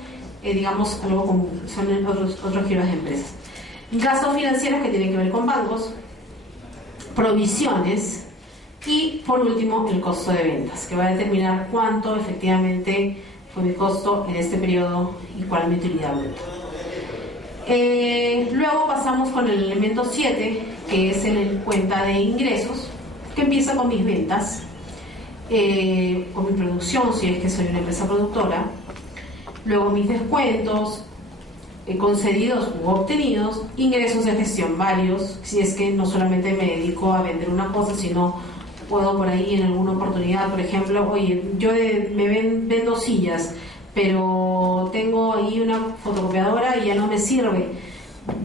algo común, son otros giros de empresas. Gastos financieros que tienen que ver con bancos, provisiones y, por último, el costo de ventas, que va a determinar cuánto efectivamente fue mi costo en este periodo y cuál mi utilidad bruta. Luego pasamos con el elemento 7, que es el cuenta de ingresos, que empieza con mis ventas, con mi producción, si es que soy una empresa productora, luego mis descuentos, concedidos u obtenidos, ingresos de gestión varios, si es que no solamente me dedico a vender una cosa, sino puedo por ahí en alguna oportunidad, por ejemplo, oye, yo vendo sillas, pero tengo ahí una fotocopiadora y ya no me sirve,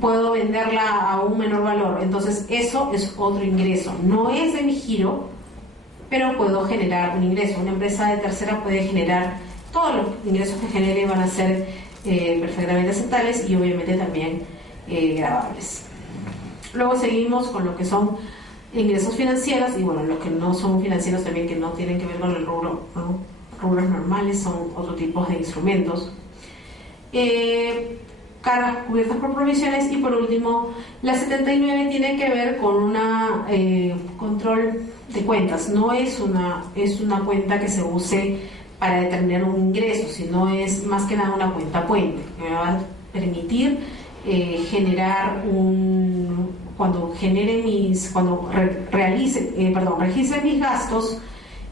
puedo venderla a un menor valor, entonces eso es otro ingreso, no es de mi giro, pero puedo generar un ingreso. Una empresa de tercera puede generar, todos los ingresos que genere van a ser perfectamente aceptables y obviamente también grabables. Luego seguimos con lo que son ingresos financieros y bueno, los que no son financieros también, que no tienen que ver con el rubro, ¿no? Rubros normales, son otro tipo de instrumentos. Cargas cubiertas por provisiones y por último la 79 tiene que ver con una control de cuentas. No es una cuenta que se use para determinar un ingreso, sino es más que nada una cuenta puente que me va a permitir generar cuando registre mis gastos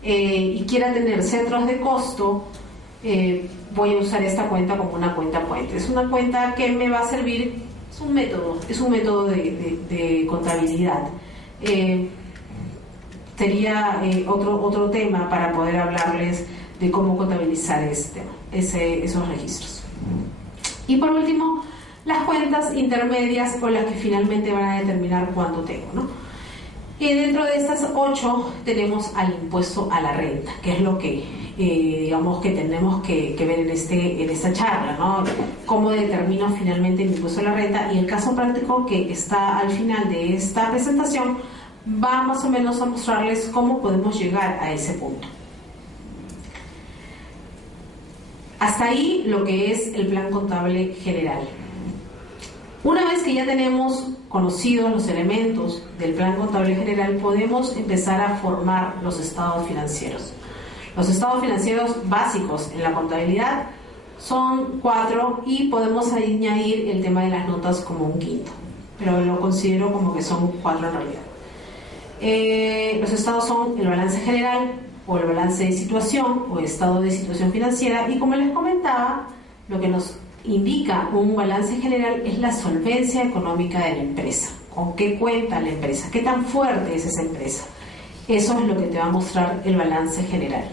y quiera tener centros de costo, voy a usar esta cuenta como una cuenta puente. Es una cuenta que me va a servir, es un método de contabilidad. Sería otro tema para poder hablarles de cómo contabilizar esos registros. Y por último, las cuentas intermedias o las que finalmente van a determinar cuánto tengo, ¿no? Y dentro de estas 8 tenemos al impuesto a la renta, que es lo que que tenemos que ver en esta charla, ¿no? Cómo determino finalmente mi impuesto a la renta, y el caso práctico que está al final de esta presentación va más o menos a mostrarles cómo podemos llegar a ese punto. Hasta ahí lo que es el plan contable general. Una vez que ya tenemos conocidos los elementos del plan contable general, podemos empezar a formar los estados financieros. Los estados financieros básicos en la contabilidad son 4 y podemos añadir el tema de las notas como un quinto, pero lo considero como que son 4 en realidad. Los estados son el balance general o el balance de situación o estado de situación financiera, y como les comentaba, lo que nos indica un balance general es la solvencia económica de la empresa. ¿Con qué cuenta la empresa? ¿Qué tan fuerte es esa empresa? Eso es lo que te va a mostrar el balance general.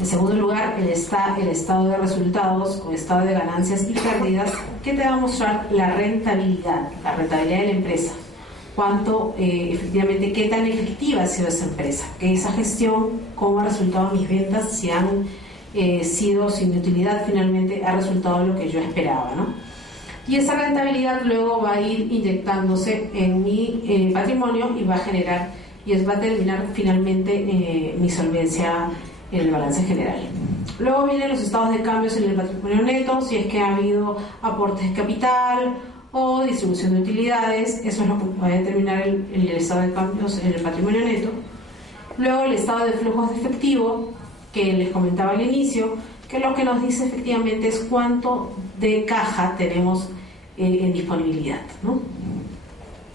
En segundo lugar, el estado de resultados o estado de ganancias y pérdidas, que te va a mostrar la rentabilidad de la empresa. Cuánto efectivamente, qué tan efectiva ha sido esa empresa, que esa gestión, cómo ha resultado mis ventas, si han sido sin utilidad, finalmente ha resultado lo que yo esperaba, ¿no? Y esa rentabilidad luego va a ir inyectándose en mi patrimonio y va a determinar finalmente mi solvencia en el balance general. Luego vienen los estados de cambios en el patrimonio neto, si es que ha habido aportes de capital o distribución de utilidades. Eso es lo que va a determinar el estado de cambios en el patrimonio neto. Luego el estado de flujos de efectivo, que les comentaba al inicio, que lo que nos dice efectivamente es cuánto de caja tenemos en disponibilidad, ¿no?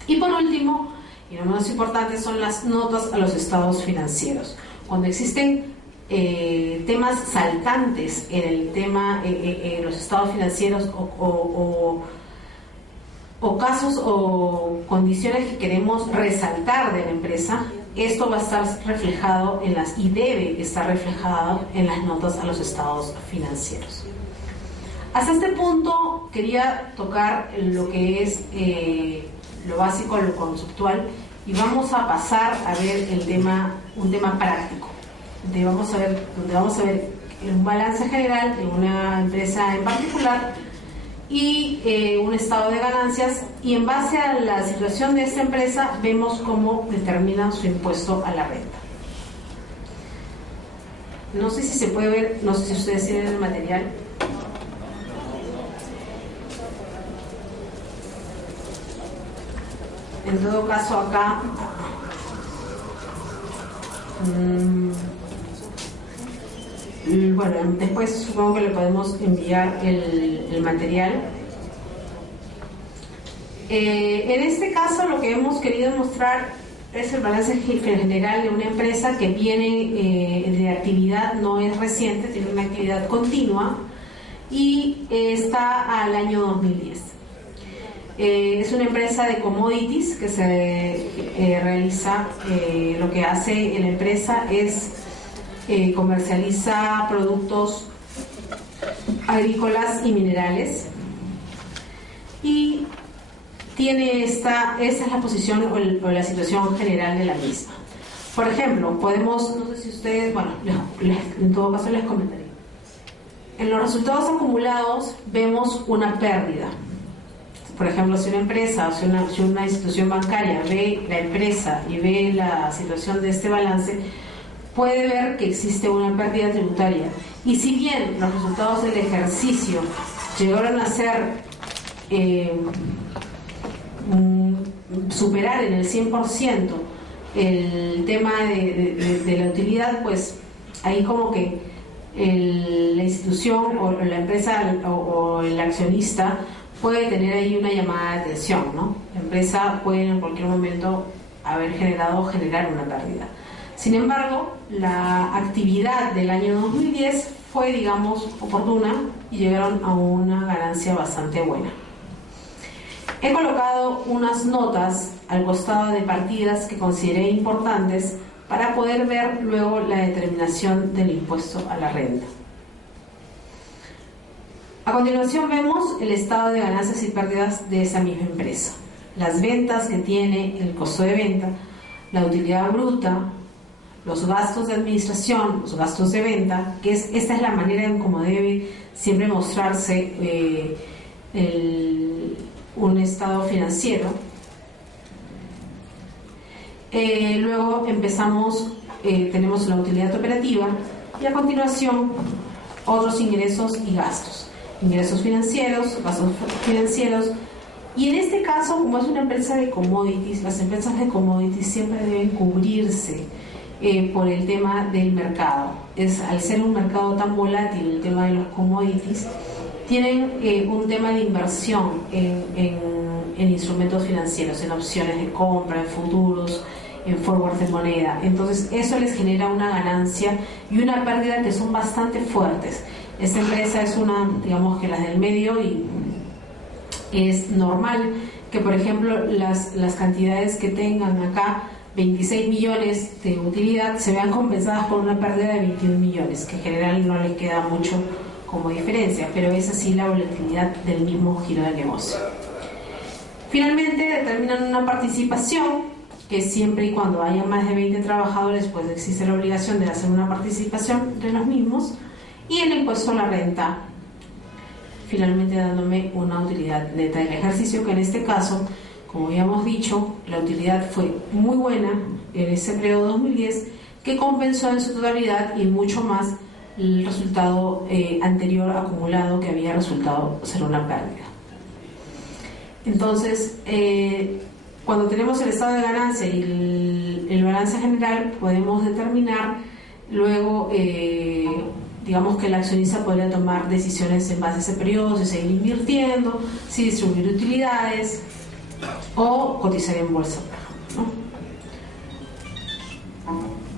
Y por último, y lo más importante, son las notas a los estados financieros. Cuando existen temas saltantes en el tema, en los estados financieros o casos o condiciones que queremos resaltar de la empresa, esto va a estar reflejado y debe estar reflejado en las notas a los estados financieros. Hasta este punto quería tocar lo que es lo básico, lo conceptual, y vamos a pasar a ver un tema práctico, donde vamos a ver un balance general de una empresa en particular y un estado de ganancias, y en base a la situación de esta empresa vemos cómo determina su impuesto a la renta. No sé si se puede ver, no sé si ustedes tienen el material. En todo caso, acá bueno, después supongo que le podemos enviar el material. En este caso, lo que hemos querido mostrar es el balance general de una empresa que viene de actividad, no es reciente, tiene una actividad continua y está al año 2010. Es una empresa de commodities que se realiza, lo que hace la empresa es comercializa productos agrícolas y minerales, y tiene esa es la posición o la situación general de la misma. Por ejemplo, no sé si ustedes, bueno, en todo caso les comentaré. En los resultados acumulados vemos una pérdida. Por ejemplo, si una empresa o si una institución bancaria ve la empresa y ve la situación de este balance, puede ver que existe una pérdida tributaria. Y si bien los resultados del ejercicio llegaron a ser superar en el 100% el tema de la utilidad, pues ahí como que la institución o la empresa o el accionista puede tener ahí una llamada de atención, ¿no? La empresa puede en cualquier momento generar una pérdida. Sin embargo, la actividad del año 2010 fue, digamos, oportuna y llegaron a una ganancia bastante buena. He colocado unas notas al costado de partidas que consideré importantes para poder ver luego la determinación del impuesto a la renta. A continuación vemos el estado de ganancias y pérdidas de esa misma empresa. Las ventas que tiene, el costo de venta, la utilidad bruta, los gastos de administración, los gastos de venta, esta es la manera en cómo debe siempre mostrarse un estado financiero. Luego tenemos la utilidad operativa, y a continuación otros ingresos y gastos. Ingresos financieros, gastos financieros. Y en este caso, como es una empresa de commodities, las empresas de commodities siempre deben cubrirse por el tema del mercado. Al ser un mercado tan volátil, el tema de los commodities, tienen un tema de inversión en instrumentos financieros, en opciones de compra, en futuros, en forward de moneda. Entonces eso les genera una ganancia y una pérdida que son bastante fuertes. Esta empresa es una, digamos que las del medio, y es normal que, por ejemplo, las cantidades que tengan acá, 26 millones de utilidad, se vean compensadas por una pérdida de 21 millones, que en general no les queda mucho como diferencia, pero es así la volatilidad del mismo giro de negocio. Finalmente determinan una participación, que siempre y cuando haya más de 20 trabajadores, pues existe la obligación de hacer una participación entre los mismos, y el impuesto a la renta, finalmente dándome una utilidad neta del ejercicio, que en este caso, como habíamos dicho, la utilidad fue muy buena en ese periodo 2010, que compensó en su totalidad y mucho más el resultado anterior acumulado, que había resultado ser una pérdida. Entonces, cuando tenemos el estado de ganancia y el balance general, podemos determinar luego, digamos que el accionista podría tomar decisiones en base a ese periodo, si seguir invirtiendo, si distribuir utilidades o cotizar en bolsa, ¿no?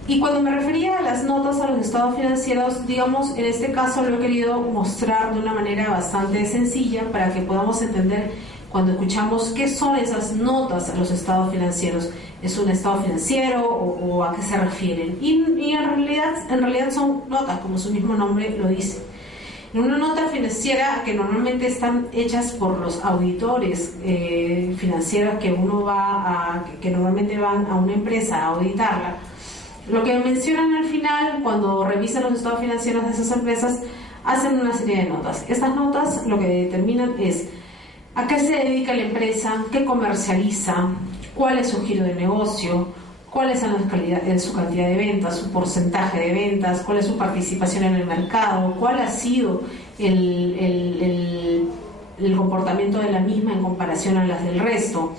Y cuando me refería a las notas a los estados financieros, digamos, en este caso lo he querido mostrar de una manera bastante sencilla para que podamos entender cuando escuchamos qué son esas notas a los estados financieros. ¿Es un estado financiero o a qué se refieren? Y en realidad son notas, como su mismo nombre lo dice. En una nota financiera, que normalmente están hechas por los auditores financieros que normalmente van a una empresa a auditarla, lo que mencionan al final, cuando revisan los estados financieros de esas empresas, hacen una serie de notas. Estas notas lo que determinan es a qué se dedica la empresa, qué comercializa, cuál es su giro de negocio, cuáles son su cantidad de ventas, su porcentaje de ventas, cuál es su participación en el mercado, cuál ha sido el comportamiento de la misma en comparación a las del resto,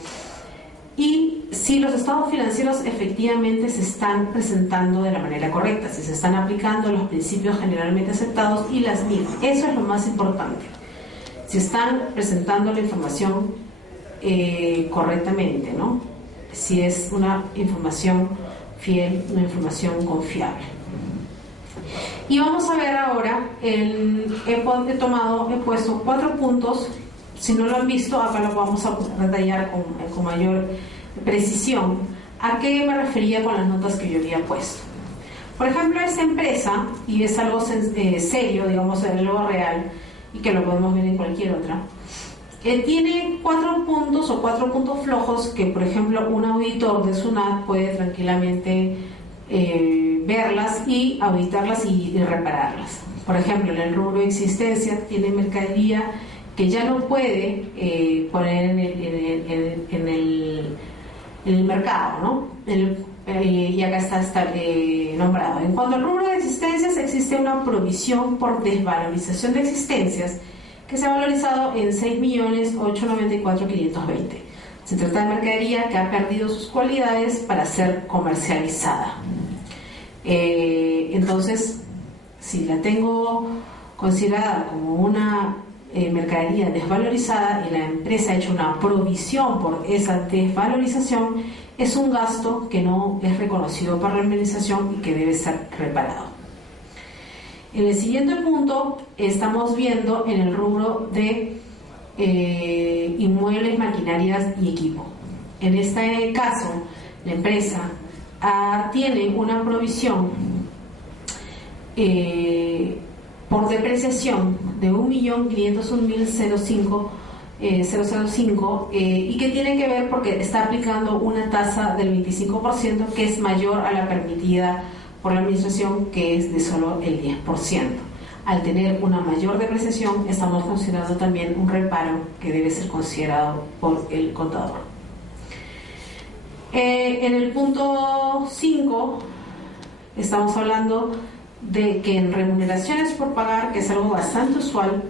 y si los estados financieros efectivamente se están presentando de la manera correcta, si se están aplicando los principios generalmente aceptados y las mismas. Eso es lo más importante. Si están presentando la información correctamente, ¿no? Si es una información fiel, una información confiable. Y vamos a ver ahora, he puesto 4 puntos. Si no lo han visto, acá lo vamos a detallar con mayor precisión. ¿A qué me refería con las notas que yo había puesto? Por ejemplo, esta empresa, y es algo serio, digamos, es algo real, y que lo podemos ver en cualquier otra, tiene 4 puntos o 4 puntos flojos que, por ejemplo, un auditor de SUNAT puede tranquilamente verlas y auditarlas y repararlas. Por ejemplo, en el rubro de existencia tiene mercadería que ya no puede poner en el mercado, ¿no? Y acá está nombrado. En cuanto al rubro de existencias, existe una provisión por desvalorización de existencias que se ha valorizado en 6.894.520. Se trata de mercadería que ha perdido sus cualidades para ser comercializada. Entonces, si la tengo considerada como una mercadería desvalorizada y la empresa ha hecho una provisión por esa desvalorización, es un gasto que no es reconocido por la administración y que debe ser reparado. En el siguiente punto estamos viendo en el rubro de inmuebles, maquinarias y equipo. En este caso, la empresa tiene una provisión por depreciación de 1.501.005 y que tiene que ver porque está aplicando una tasa del 25% que es mayor a la permitida por la administración, que es de solo el 10%. Al tener una mayor depreciación, estamos considerando también un reparo que debe ser considerado por el contador. En el punto 5 estamos hablando de que en remuneraciones por pagar, que es algo bastante usual,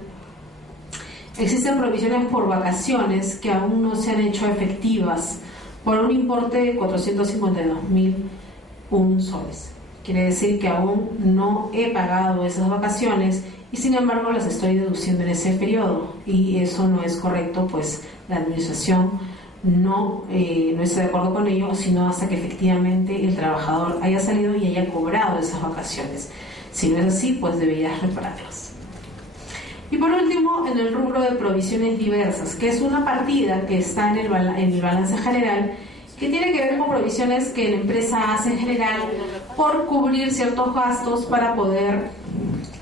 existen provisiones por vacaciones que aún no se han hecho efectivas por un importe de 452.001 soles. Quiere decir que aún no he pagado esas vacaciones y sin embargo las estoy deduciendo en ese periodo, y eso no es correcto, pues la administración no está de acuerdo con ello, sino hasta que efectivamente el trabajador haya salido y haya cobrado esas vacaciones. Si no es así, pues deberías repararlas. Y por último, en el rubro de provisiones diversas, que es una partida que está en el balance general, que tiene que ver con provisiones que la empresa hace en general por cubrir ciertos gastos para poder,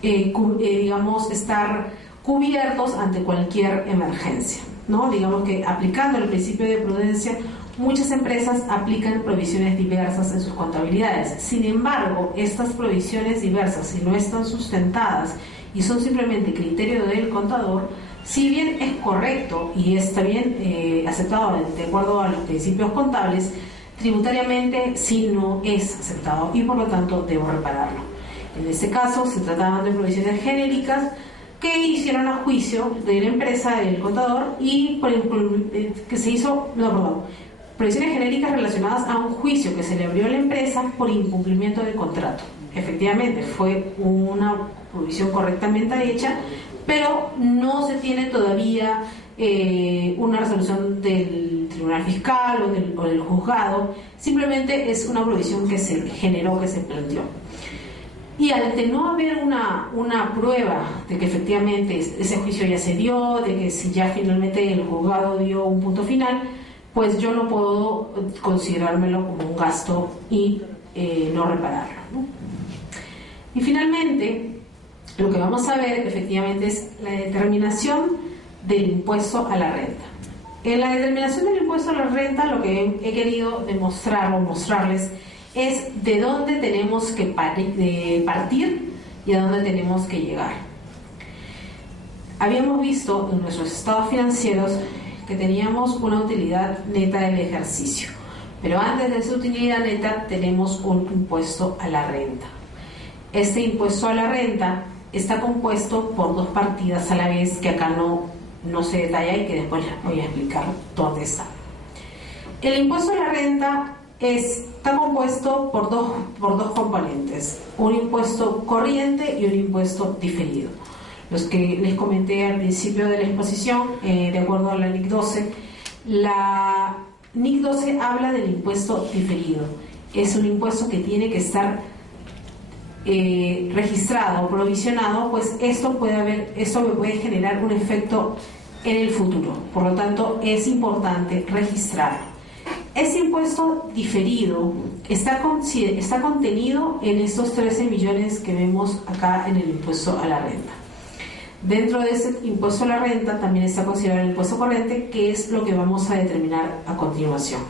digamos, estar cubiertos ante cualquier emergencia, ¿no? Digamos que aplicando el principio de prudencia, muchas empresas aplican provisiones diversas en sus contabilidades. Sin embargo, estas provisiones diversas, si no están sustentadas y son simplemente criterio del contador, si bien es correcto y está bien aceptado de acuerdo a los principios contables, tributariamente sí no es aceptado y por lo tanto debo repararlo. En este caso se trataban de provisiones genéricas que hicieron a juicio de la empresa del contador y provisiones genéricas relacionadas a un juicio que se le abrió a la empresa por incumplimiento de contrato. Efectivamente fue una provisión correctamente hecha, pero no se tiene todavía una resolución del Tribunal Fiscal o del juzgado, simplemente es una provisión que se generó, que se planteó. Y al de no haber una prueba de que efectivamente ese juicio ya se dio, de que si ya finalmente el juzgado dio un punto final, pues yo no puedo considerármelo como un gasto y no repararlo, ¿no? Y finalmente, lo que vamos a ver efectivamente es la determinación del impuesto a la renta. En la determinación del impuesto a la renta, lo que he querido demostrar o mostrarles es de dónde tenemos que partir y a dónde tenemos que llegar. Habíamos visto en nuestros estados financieros que teníamos una utilidad neta del ejercicio, pero antes de esa utilidad neta tenemos un impuesto a la renta. Este impuesto a la renta está compuesto por dos partidas a la vez que acá no se detalla y que después les voy a explicar dónde está. El impuesto a la renta está compuesto por dos componentes, un impuesto corriente y un impuesto diferido. Los que les comenté al principio de la exposición, de acuerdo a la NIC 12, la NIC 12 habla del impuesto diferido. Es un impuesto que tiene que estar registrado, provisionado, pues esto me puede generar un efecto en el futuro. Por lo tanto, es importante registrarlo. Ese impuesto diferido está contenido en estos 13 millones que vemos acá en el impuesto a la renta. Dentro de ese impuesto a la renta también está considerado el impuesto corriente, que es lo que vamos a determinar a continuación.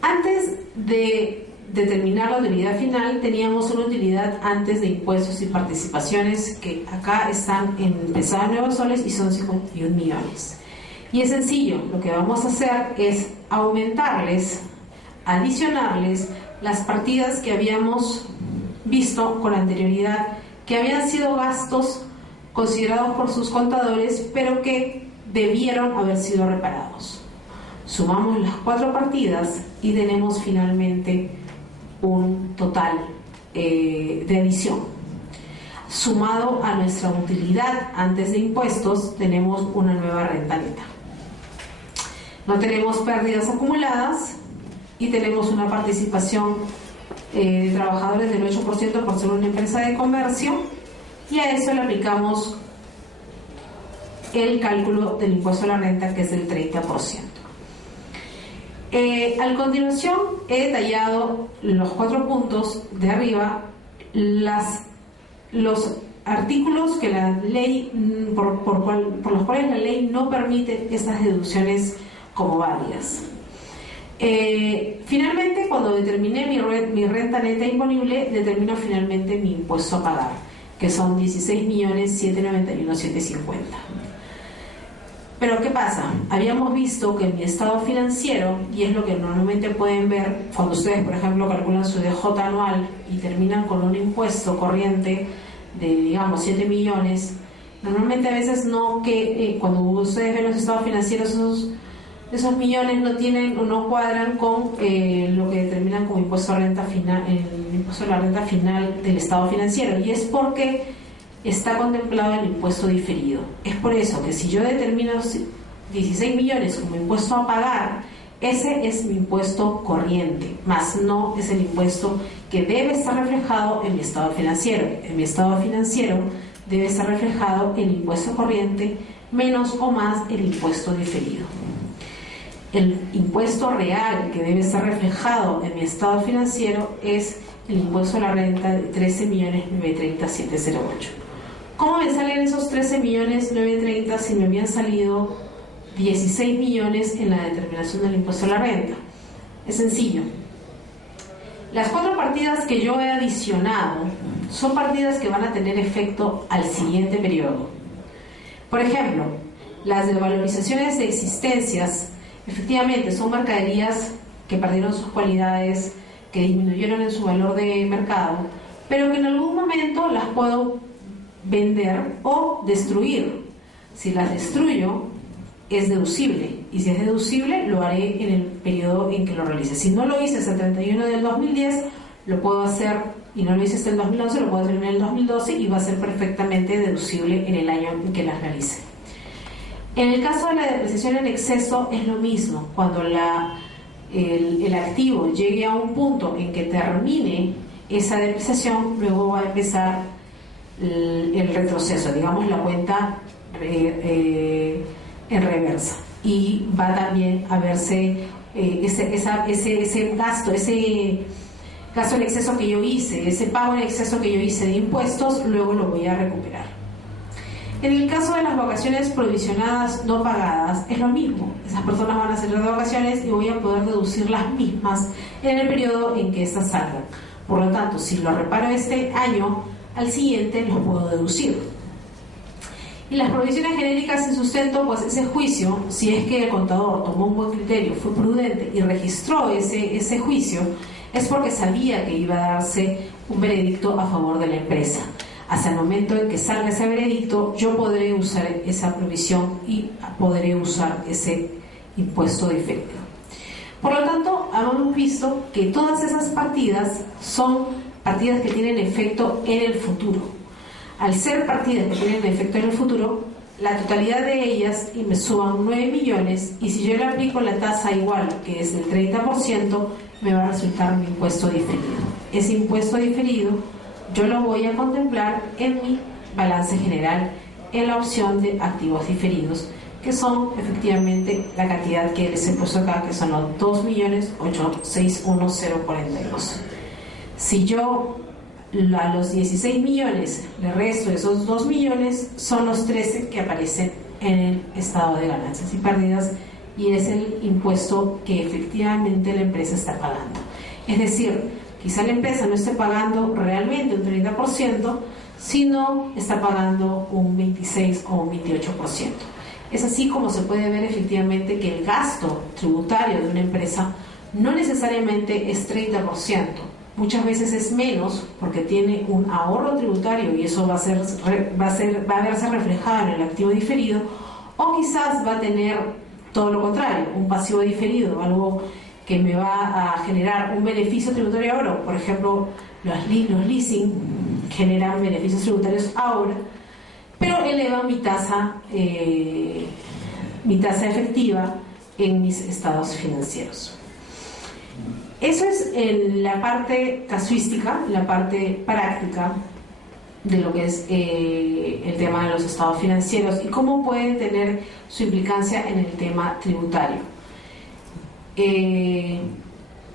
Antes de determinar la utilidad final, teníamos una utilidad antes de impuestos y participaciones que acá están en pesado de 9 soles y son 51 millones. Y es sencillo, lo que vamos a hacer es adicionarles las partidas que habíamos visto con anterioridad, que habían sido gastos considerados por sus contadores, pero que debieron haber sido reparados. Sumamos las 4 partidas y tenemos finalmente un total de adición. Sumado a nuestra utilidad antes de impuestos, tenemos una nueva renta neta. No tenemos pérdidas acumuladas y tenemos una participación de trabajadores del 8% por ser una empresa de comercio, y a eso le aplicamos el cálculo del impuesto a la renta, que es del 30%. A continuación he detallado los 4 puntos de arriba, los artículos que la ley por los cuales la ley no permite estas deducciones como válidas. Finalmente, cuando determiné mi renta neta imponible, determino finalmente mi impuesto a pagar, que son 16.791.750. Pero ¿qué pasa? Habíamos visto que en mi estado financiero, y es lo que normalmente pueden ver cuando ustedes, por ejemplo, calculan su DJ anual y terminan con un impuesto corriente de, digamos, 7 millones, normalmente a veces cuando ustedes ven los estados financieros, esos millones no tienen o no cuadran con lo que determinan como impuesto a renta final, el impuesto a la renta final del estado financiero, y es porque está contemplado el impuesto diferido. Es por eso que si yo determino 16 millones como impuesto a pagar, ese es mi impuesto corriente, más no es el impuesto que debe estar reflejado en mi estado financiero. En mi estado financiero debe estar reflejado el impuesto corriente menos o más el impuesto diferido. El impuesto real que debe estar reflejado en mi estado financiero es el impuesto a la renta de 13.930.708. ¿Cómo me salen esos 13.930.000 si me habían salido 16 millones en la determinación del impuesto a la renta? Es sencillo. Las 4 partidas que yo he adicionado son partidas que van a tener efecto al siguiente periodo. Por ejemplo, las desvalorizaciones de existencias, efectivamente son mercaderías que perdieron sus cualidades, que disminuyeron en su valor de mercado, pero que en algún momento las puedo vender o destruir. Si las destruyo, es deducible, y si es deducible, lo haré en el periodo en que lo realice. Si no lo hice hasta el 31 del 2010, lo puedo hacer y no lo hice hasta el 2011, lo puedo hacer en el 2012 y va a ser perfectamente deducible en el año en que las realice. En el caso de la depreciación en exceso es lo mismo. Cuando el activo llegue a un punto en que termine esa depreciación, luego va a empezar el retroceso, digamos la cuenta en reversa, y va también a verse ese gasto en exceso que yo hice, ese pago en exceso que yo hice de impuestos, luego lo voy a recuperar. En el caso de las vacaciones provisionadas no pagadas, es lo mismo. Esas personas van a salir de vacaciones y voy a poder deducir las mismas en el periodo en que estas salgan. Por lo tanto, si lo reparo este año, al siguiente los puedo deducir. Y las provisiones genéricas sin sustento, pues ese juicio, si es que el contador tomó un buen criterio, fue prudente y registró ese juicio, es porque sabía que iba a darse un veredicto a favor de la empresa. Hasta el momento en que salga ese veredicto, yo podré usar esa provisión y podré usar ese impuesto diferido. Por lo tanto, hemos visto que todas esas partidas son partidas que tienen efecto en el futuro. Al ser partidas que tienen efecto en el futuro, la totalidad de ellas me suban 9 millones, y si yo le aplico la tasa igual, que es el 30%, me va a resultar un impuesto diferido. Ese impuesto diferido yo lo voy a contemplar en mi balance general en la opción de activos diferidos, que son efectivamente la cantidad que les he puesto acá, que son los 2.861.042. Si yo a los 16 millones le resto esos 2 millones, son los 13 que aparecen en el estado de ganancias y pérdidas, y es el impuesto que efectivamente la empresa está pagando. Es decir, quizá la empresa no esté pagando realmente un 30%, sino está pagando un 26 o un 28%. Es así como se puede ver efectivamente que el gasto tributario de una empresa no necesariamente es 30%. Muchas veces es menos, porque tiene un ahorro tributario y eso va a verse reflejado en el activo diferido, o quizás va a tener todo lo contrario, un pasivo diferido, algo que me va a generar un beneficio tributario ahora. Por ejemplo, los leasing generan beneficios tributarios ahora, pero elevan mi tasa efectiva en mis estados financieros. Eso es la parte casuística, la parte práctica de lo que es el tema de los estados financieros y cómo pueden tener su implicancia en el tema tributario.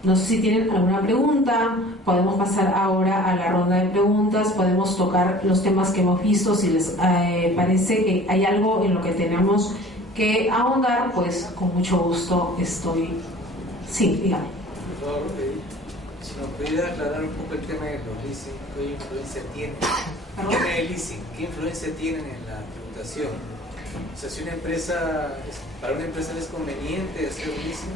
No sé si tienen alguna pregunta, podemos pasar ahora a la ronda de preguntas, podemos tocar los temas que hemos visto. Si les parece que hay algo en lo que tenemos que ahondar, pues con mucho gusto estoy... Sí, dígame. Por favor, si nos pudiera aclarar un poco el tema de los leasing, ¿qué influencia tienen? El tema del leasing, ¿qué influencia tienen en la tributación? O sea, si para una empresa es conveniente hacer leasing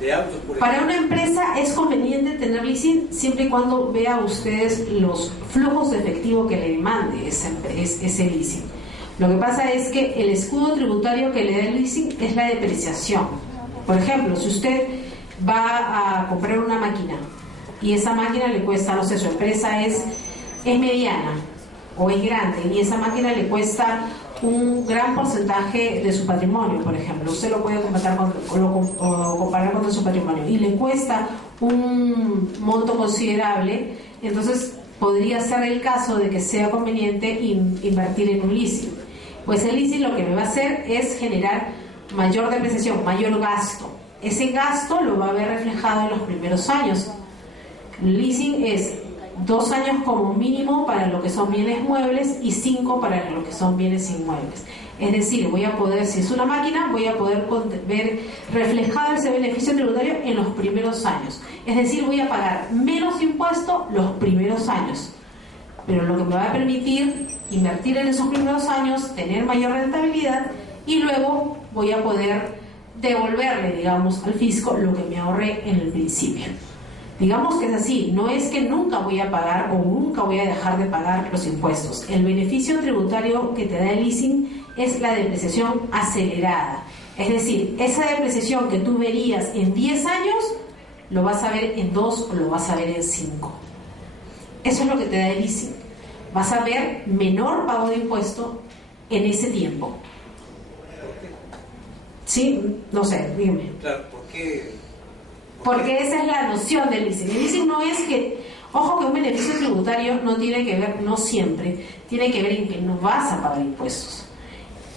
de autos, por ejemplo. Para una empresa es conveniente tener leasing siempre y cuando vea ustedes los flujos de efectivo que le demande ese leasing. Lo que pasa es que el escudo tributario que le da el leasing es la depreciación. Por ejemplo, si usted va a comprar una máquina y esa máquina le cuesta, no sé, su empresa es mediana o es grande y esa máquina le cuesta un gran porcentaje de su patrimonio, por ejemplo, usted lo puede comparar con su patrimonio y le cuesta un monto considerable, entonces podría ser el caso de que sea conveniente invertir en un leasing. Pues el leasing lo que me va a hacer es generar mayor depreciación, mayor gasto. Ese gasto lo va a ver reflejado en los primeros años. El leasing es 2 años como mínimo para lo que son bienes muebles y 5 para lo que son bienes inmuebles. Es decir, voy a poder, si es una máquina, voy a poder ver reflejado ese beneficio tributario en los primeros años. Es decir, voy a pagar menos impuesto los primeros años. Pero lo que me va a permitir invertir en esos primeros años, tener mayor rentabilidad y luego voy a poder devolverle, digamos, al fisco lo que me ahorré en el principio. Digamos que es así, no es que nunca voy a pagar o nunca voy a dejar de pagar los impuestos. El beneficio tributario que te da el leasing es la depreciación acelerada. Es decir, esa depreciación que tú verías en 10 años, lo vas a ver en 2 o lo vas a ver en 5. Eso es lo que te da el leasing. Vas a ver menor pago de impuesto en ese tiempo. ¿Por qué? Sí, no sé, dígame. Claro, ¿por qué? Porque esa es la noción del leasing. El leasing no es que, ojo, que un beneficio tributario no tiene que ver, no siempre, tiene que ver en que no vas a pagar impuestos.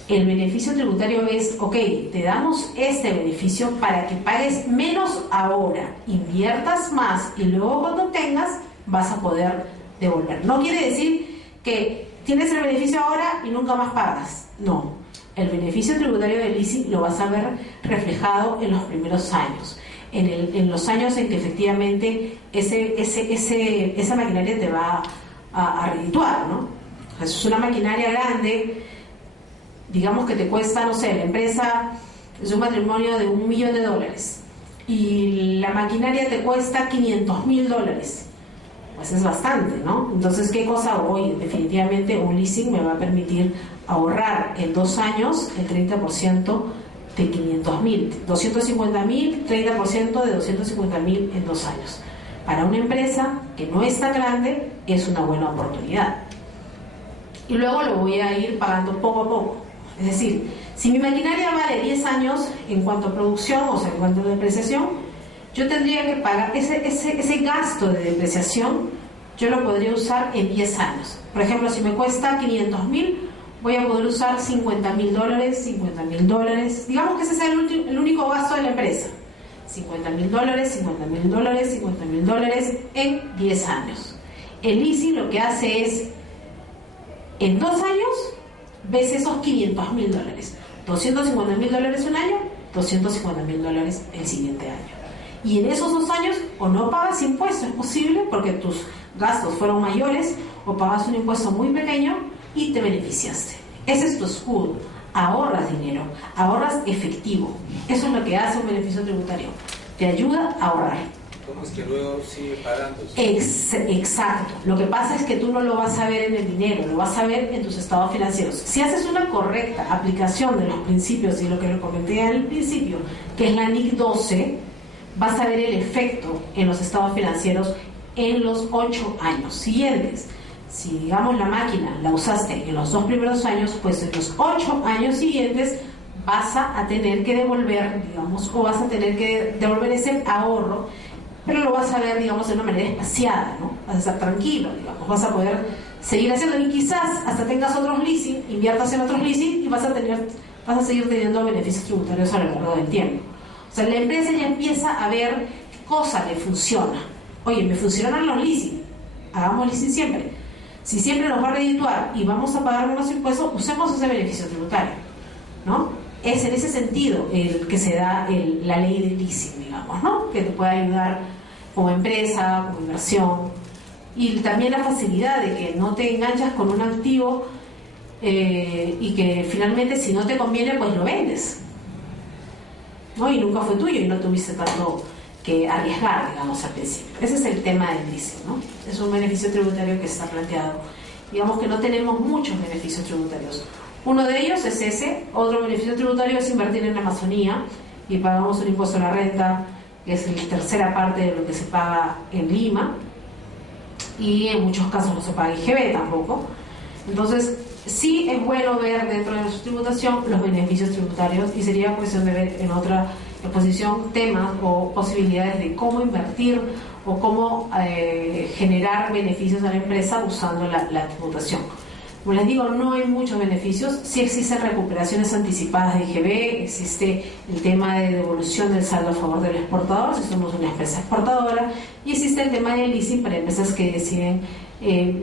El beneficio tributario es, ok, te damos este beneficio para que pagues menos ahora, inviertas más y luego cuando tengas vas a poder devolver. No quiere decir que tienes el beneficio ahora y nunca más pagas. No, el beneficio tributario del leasing lo vas a ver reflejado en los primeros años. En los años en que efectivamente esa maquinaria te va a redituar, ¿no? Es una maquinaria grande, digamos que te cuesta, no sé, la empresa es un patrimonio de $1 millón y la maquinaria te cuesta $500.000, pues es bastante, ¿no? Entonces, ¿qué cosa hago hoy? Definitivamente un leasing me va a permitir ahorrar en 2 años el 30% de 500.000, 250.000, 30% de 250.000 en 2 años. Para una empresa que no es tan grande, es una buena oportunidad. Y luego lo voy a ir pagando poco a poco. Es decir, si mi maquinaria vale 10 años en cuanto a producción, o sea, en cuanto a depreciación, yo tendría que pagar ese gasto de depreciación, yo lo podría usar en 10 años. Por ejemplo, si me cuesta 500.000, voy a poder usar $50.000, digamos que ese sea el único gasto de la empresa. $50.000 en 10 años. El leasing lo que hace es, en 2 años, ves esos $500.000. $250.000 un año, $250.000 el siguiente año. Y en esos 2 años, o no pagas impuestos, es posible, porque tus gastos fueron mayores, o pagas un impuesto muy pequeño y te beneficiaste. Ese es tu escudo. Ahorras dinero, ahorras efectivo. Eso es lo que hace un beneficio tributario. Te ayuda a ahorrar. ¿Cómo es que luego sigue pagándose? Exacto. Lo que pasa es que tú no lo vas a ver en el dinero, lo vas a ver en tus estados financieros. Si haces una correcta aplicación de los principios y lo que le comenté al principio, que es la NIC 12, vas a ver el efecto en los estados financieros en los 8 años siguientes. Si, digamos, la máquina la usaste en los 2 primeros años, pues en los 8 años siguientes vas a tener que devolver, digamos, o vas a tener que devolver ese ahorro, pero lo vas a ver, digamos, de una manera espaciada, ¿no? Vas a estar tranquilo, digamos, vas a poder seguir haciendo, y quizás hasta tengas otros leasing, inviertas en otros leasing y vas a seguir teniendo beneficios tributarios a lo largo del tiempo. O sea, la empresa ya empieza a ver qué cosa le funciona. Oye, me funcionan los leasing, hagamos leasing siempre. Si siempre nos va a redituar y vamos a pagar menos impuestos, usemos ese beneficio tributario, ¿no? Es en ese sentido el que se da la ley de leasing, digamos, ¿no? Que te puede ayudar como empresa, como inversión, y también la facilidad de que no te enganchas con un activo y que finalmente, si no te conviene, pues lo vendes, ¿no? Y nunca fue tuyo y no tuviste tanto que arriesgar, digamos, al principio. Ese es el tema del leasing, ¿no? Es un beneficio tributario que está planteado. Digamos que no tenemos muchos beneficios tributarios. Uno de ellos es ese. Otro beneficio tributario es invertir en la Amazonía y pagamos un impuesto a la renta, que es la tercera parte de lo que se paga en Lima, y en muchos casos no se paga IGB tampoco. Entonces, sí es bueno ver dentro de su tributación los beneficios tributarios, y sería cuestión de ver en otra exposición temas o posibilidades de cómo invertir o cómo generar beneficios a la empresa usando la tributación. Como les digo, no hay muchos beneficios. Sí existen recuperaciones anticipadas de IGB, existe el tema de devolución del saldo a favor del exportador, si somos una empresa exportadora, y existe el tema del leasing para empresas que deciden,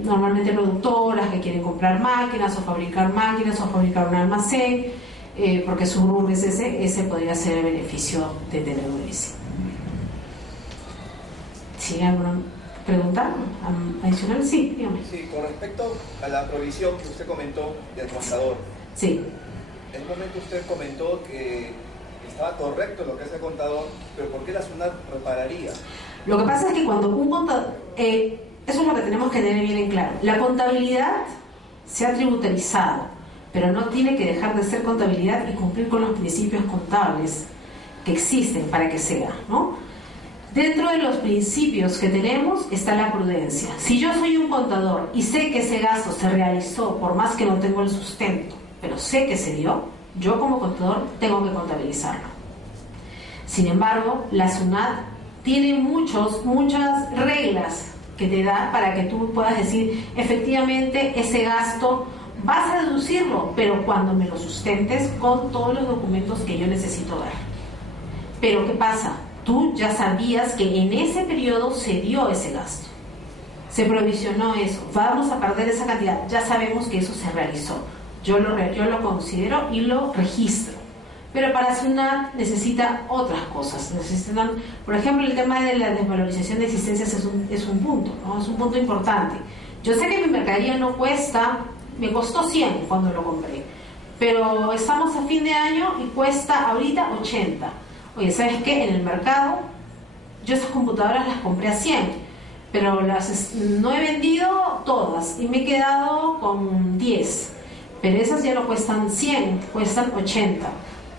normalmente productoras, que quieren comprar máquinas o fabricar un almacén, porque su rubro es ese podría ser el beneficio de tener un leasing. ¿Sí? ¿Alguna pregunta adicional? Sí, dígame. Sí, con respecto a la provisión que usted comentó del contador. Sí. En un momento usted comentó que estaba correcto lo que hace el contador, pero ¿por qué la SUNAT repararía? Lo que pasa es que cuando un contador... eso es lo que tenemos que tener bien en claro. La contabilidad se ha tributarizado, pero no tiene que dejar de ser contabilidad y cumplir con los principios contables que existen para que sea, ¿no? Dentro de los principios que tenemos está la prudencia. Si yo soy un contador y sé que ese gasto se realizó, por más que no tengo el sustento, pero sé que se dio, yo como contador tengo que contabilizarlo. Sin embargo, la SUNAT tiene muchas reglas que te da para que tú puedas decir, efectivamente, ese gasto vas a deducirlo, pero cuando me lo sustentes con todos los documentos que yo necesito ver. Pero ¿qué pasa? Tú ya sabías que en ese periodo se dio ese gasto, se provisionó eso, vamos a perder esa cantidad, ya sabemos que eso se realizó, yo lo considero y lo registro. Pero para SUNAT necesita otras cosas, necesitan, por ejemplo, el tema de la desvalorización de existencias es un punto, ¿no? Es un punto importante. Yo sé que mi mercadería no cuesta, me costó 100 cuando lo compré, pero estamos a fin de año y cuesta ahorita 80. Oye, ¿sabes qué? En el mercado, yo esas computadoras las compré a 100, pero no he vendido todas y me he quedado con 10. Pero esas ya no cuestan 100, cuestan 80.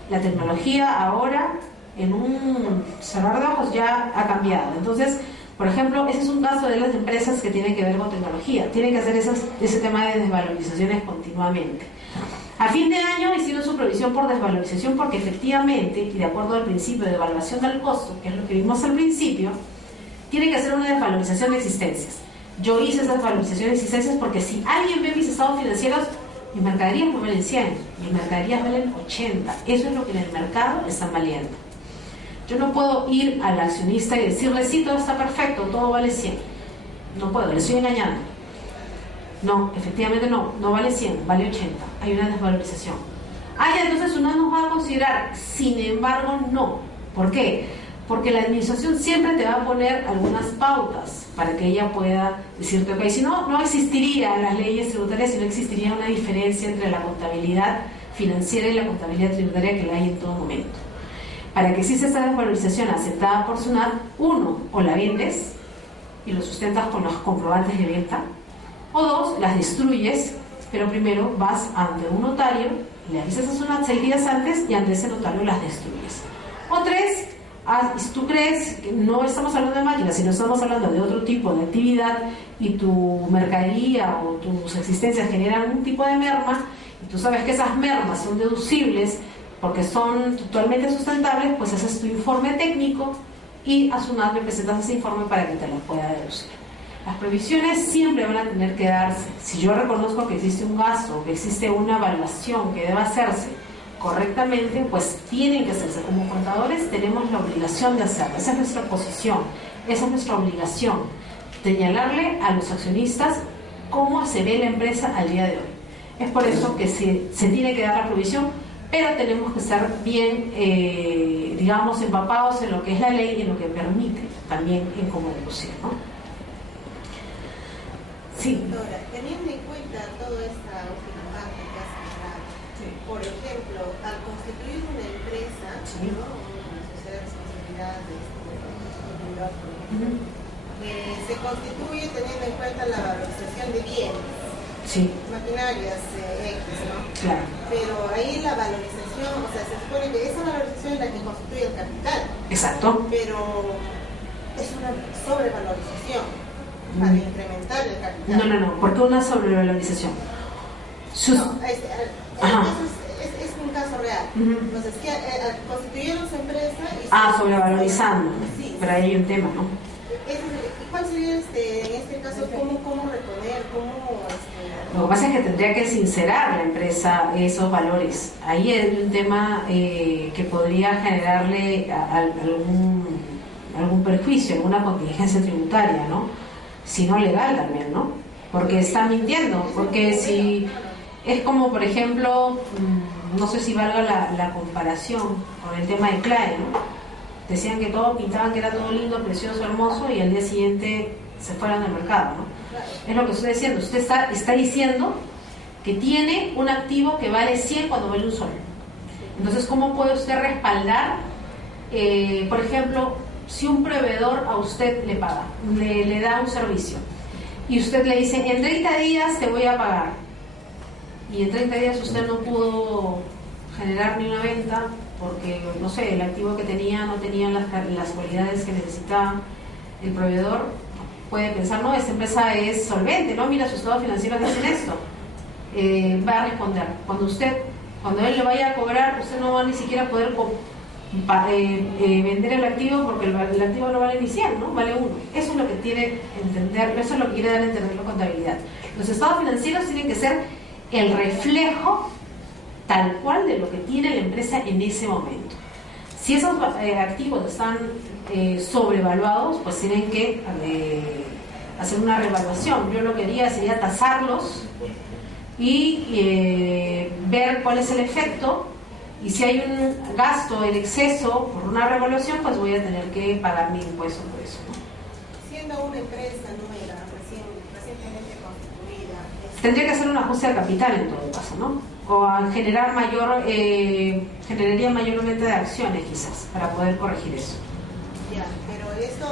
La tecnología ahora, en un cerrar de ojos, ya ha cambiado. Entonces, por ejemplo, ese es un caso de las empresas que tienen que ver con tecnología. Tienen que hacer ese tema de desvalorizaciones continuamente. A fin de año hicieron su provisión por desvalorización porque efectivamente, y de acuerdo al principio de evaluación del costo, que es lo que vimos al principio, tiene que hacer una desvalorización de existencias. Yo hice esa desvalorización de existencias porque si alguien ve mis estados financieros, mis mercaderías no valen 100, mis mercaderías valen 80. Eso es lo que en el mercado están valiendo. Yo no puedo ir al accionista y decirle, sí, todo está perfecto, todo vale 100. No puedo, le estoy engañando. No, efectivamente no vale 100, vale 80. Hay una desvalorización. Entonces uno nos va a considerar. Sin embargo, no. ¿Por qué? Porque la administración siempre te va a poner algunas pautas para que ella pueda decirte, ok, si no, no existirían las leyes tributarias y no existiría una diferencia entre la contabilidad financiera y la contabilidad tributaria que la hay en todo momento. Para que exista esta desvalorización aceptada por SUNAT, uno, o la vendes y lo sustentas con los comprobantes de venta, o dos, las destruyes, pero primero vas ante un notario, le avisas a SUNAT 6 días antes y ante ese notario las destruyes. O tres, si tú crees que no estamos hablando de máquinas, sino estamos hablando de otro tipo de actividad y tu mercadería o tus existencias generan un tipo de merma y tú sabes que esas mermas son deducibles porque son totalmente sustentables, pues haces tu informe técnico y a SUNAT le presentas ese informe para que te lo pueda deducir. Las provisiones siempre van a tener que darse. Si yo reconozco que existe un gasto, que existe una evaluación que deba hacerse correctamente, pues tienen que hacerse. Como contadores tenemos la obligación de hacerlo. Esa es nuestra posición, esa es nuestra obligación. Señalarle a los accionistas cómo se ve la empresa al día de hoy. Es por eso que se tiene que dar la provisión, pero tenemos que estar bien, digamos, empapados en lo que es la ley y en lo que permite también en cómo deducir, ¿no? Sí. Doctora, teniendo en cuenta toda esta última parte que has hablado, sí. Por ejemplo, al constituir una empresa, sí. ¿No? Una sociedad de responsabilidad individual, por ejemplo, se constituye teniendo en cuenta la valorización de bienes, sí. Maquinarias X, ¿no? Claro. Pero ahí la valorización, o sea, se supone que esa valorización es la que constituye el capital. Exacto. Pero es una sobrevalorización. Para incrementar el capital. No, ¿por qué una sobrevalorización? Es un caso real. Entonces, que constituyeron su empresa y sobrevalorizando. Sí. Pero ahí hay un tema, ¿no? ¿Y cuál sería en este caso cómo reponer? Lo que pasa es que tendría que sincerar la empresa esos valores. Ahí hay un tema que podría generarle algún perjuicio, alguna contingencia tributaria, ¿no? Si no legal también, ¿no? Porque está mintiendo, porque si es como, por ejemplo, no sé si valga la comparación con el tema de CLAE, ¿no? Decían que todo, pintaban que era todo lindo, precioso, hermoso y al día siguiente se fueron del mercado, ¿no? Es lo que estoy diciendo, usted está diciendo que tiene un activo que vale 100 cuando vale un sol. Entonces, ¿cómo puede usted respaldar, por ejemplo, si un proveedor a usted le paga, le da un servicio y usted le dice, en 30 días te voy a pagar y en 30 días usted no pudo generar ni una venta porque, no sé, el activo que tenía no tenía las cualidades que necesitaba el proveedor, puede pensar, no, esta empresa es solvente, no, mira, sus estados financieros dicen esto. Va a responder. Cuando él le vaya a cobrar, usted no va ni siquiera a poder vender el activo, porque el activo no vale ni 100, ¿no? Vale 1. Eso es lo que tiene que entender, eso es lo que quiere dar a entender la contabilidad. Los estados financieros tienen que ser el reflejo tal cual de lo que tiene la empresa en ese momento. Si esos activos están sobrevaluados, pues tienen que hacer una revaluación. Yo lo que haría sería tasarlos y ver cuál es el efecto, y si hay un gasto en exceso por una revaluación, pues voy a tener que pagar mi impuesto por eso, ¿no? Siendo una empresa nueva, recientemente constituida, tendría que hacer un ajuste de capital en todo caso, ¿no? O generar generaría mayor número de acciones quizás para poder corregir eso. Ya, pero esto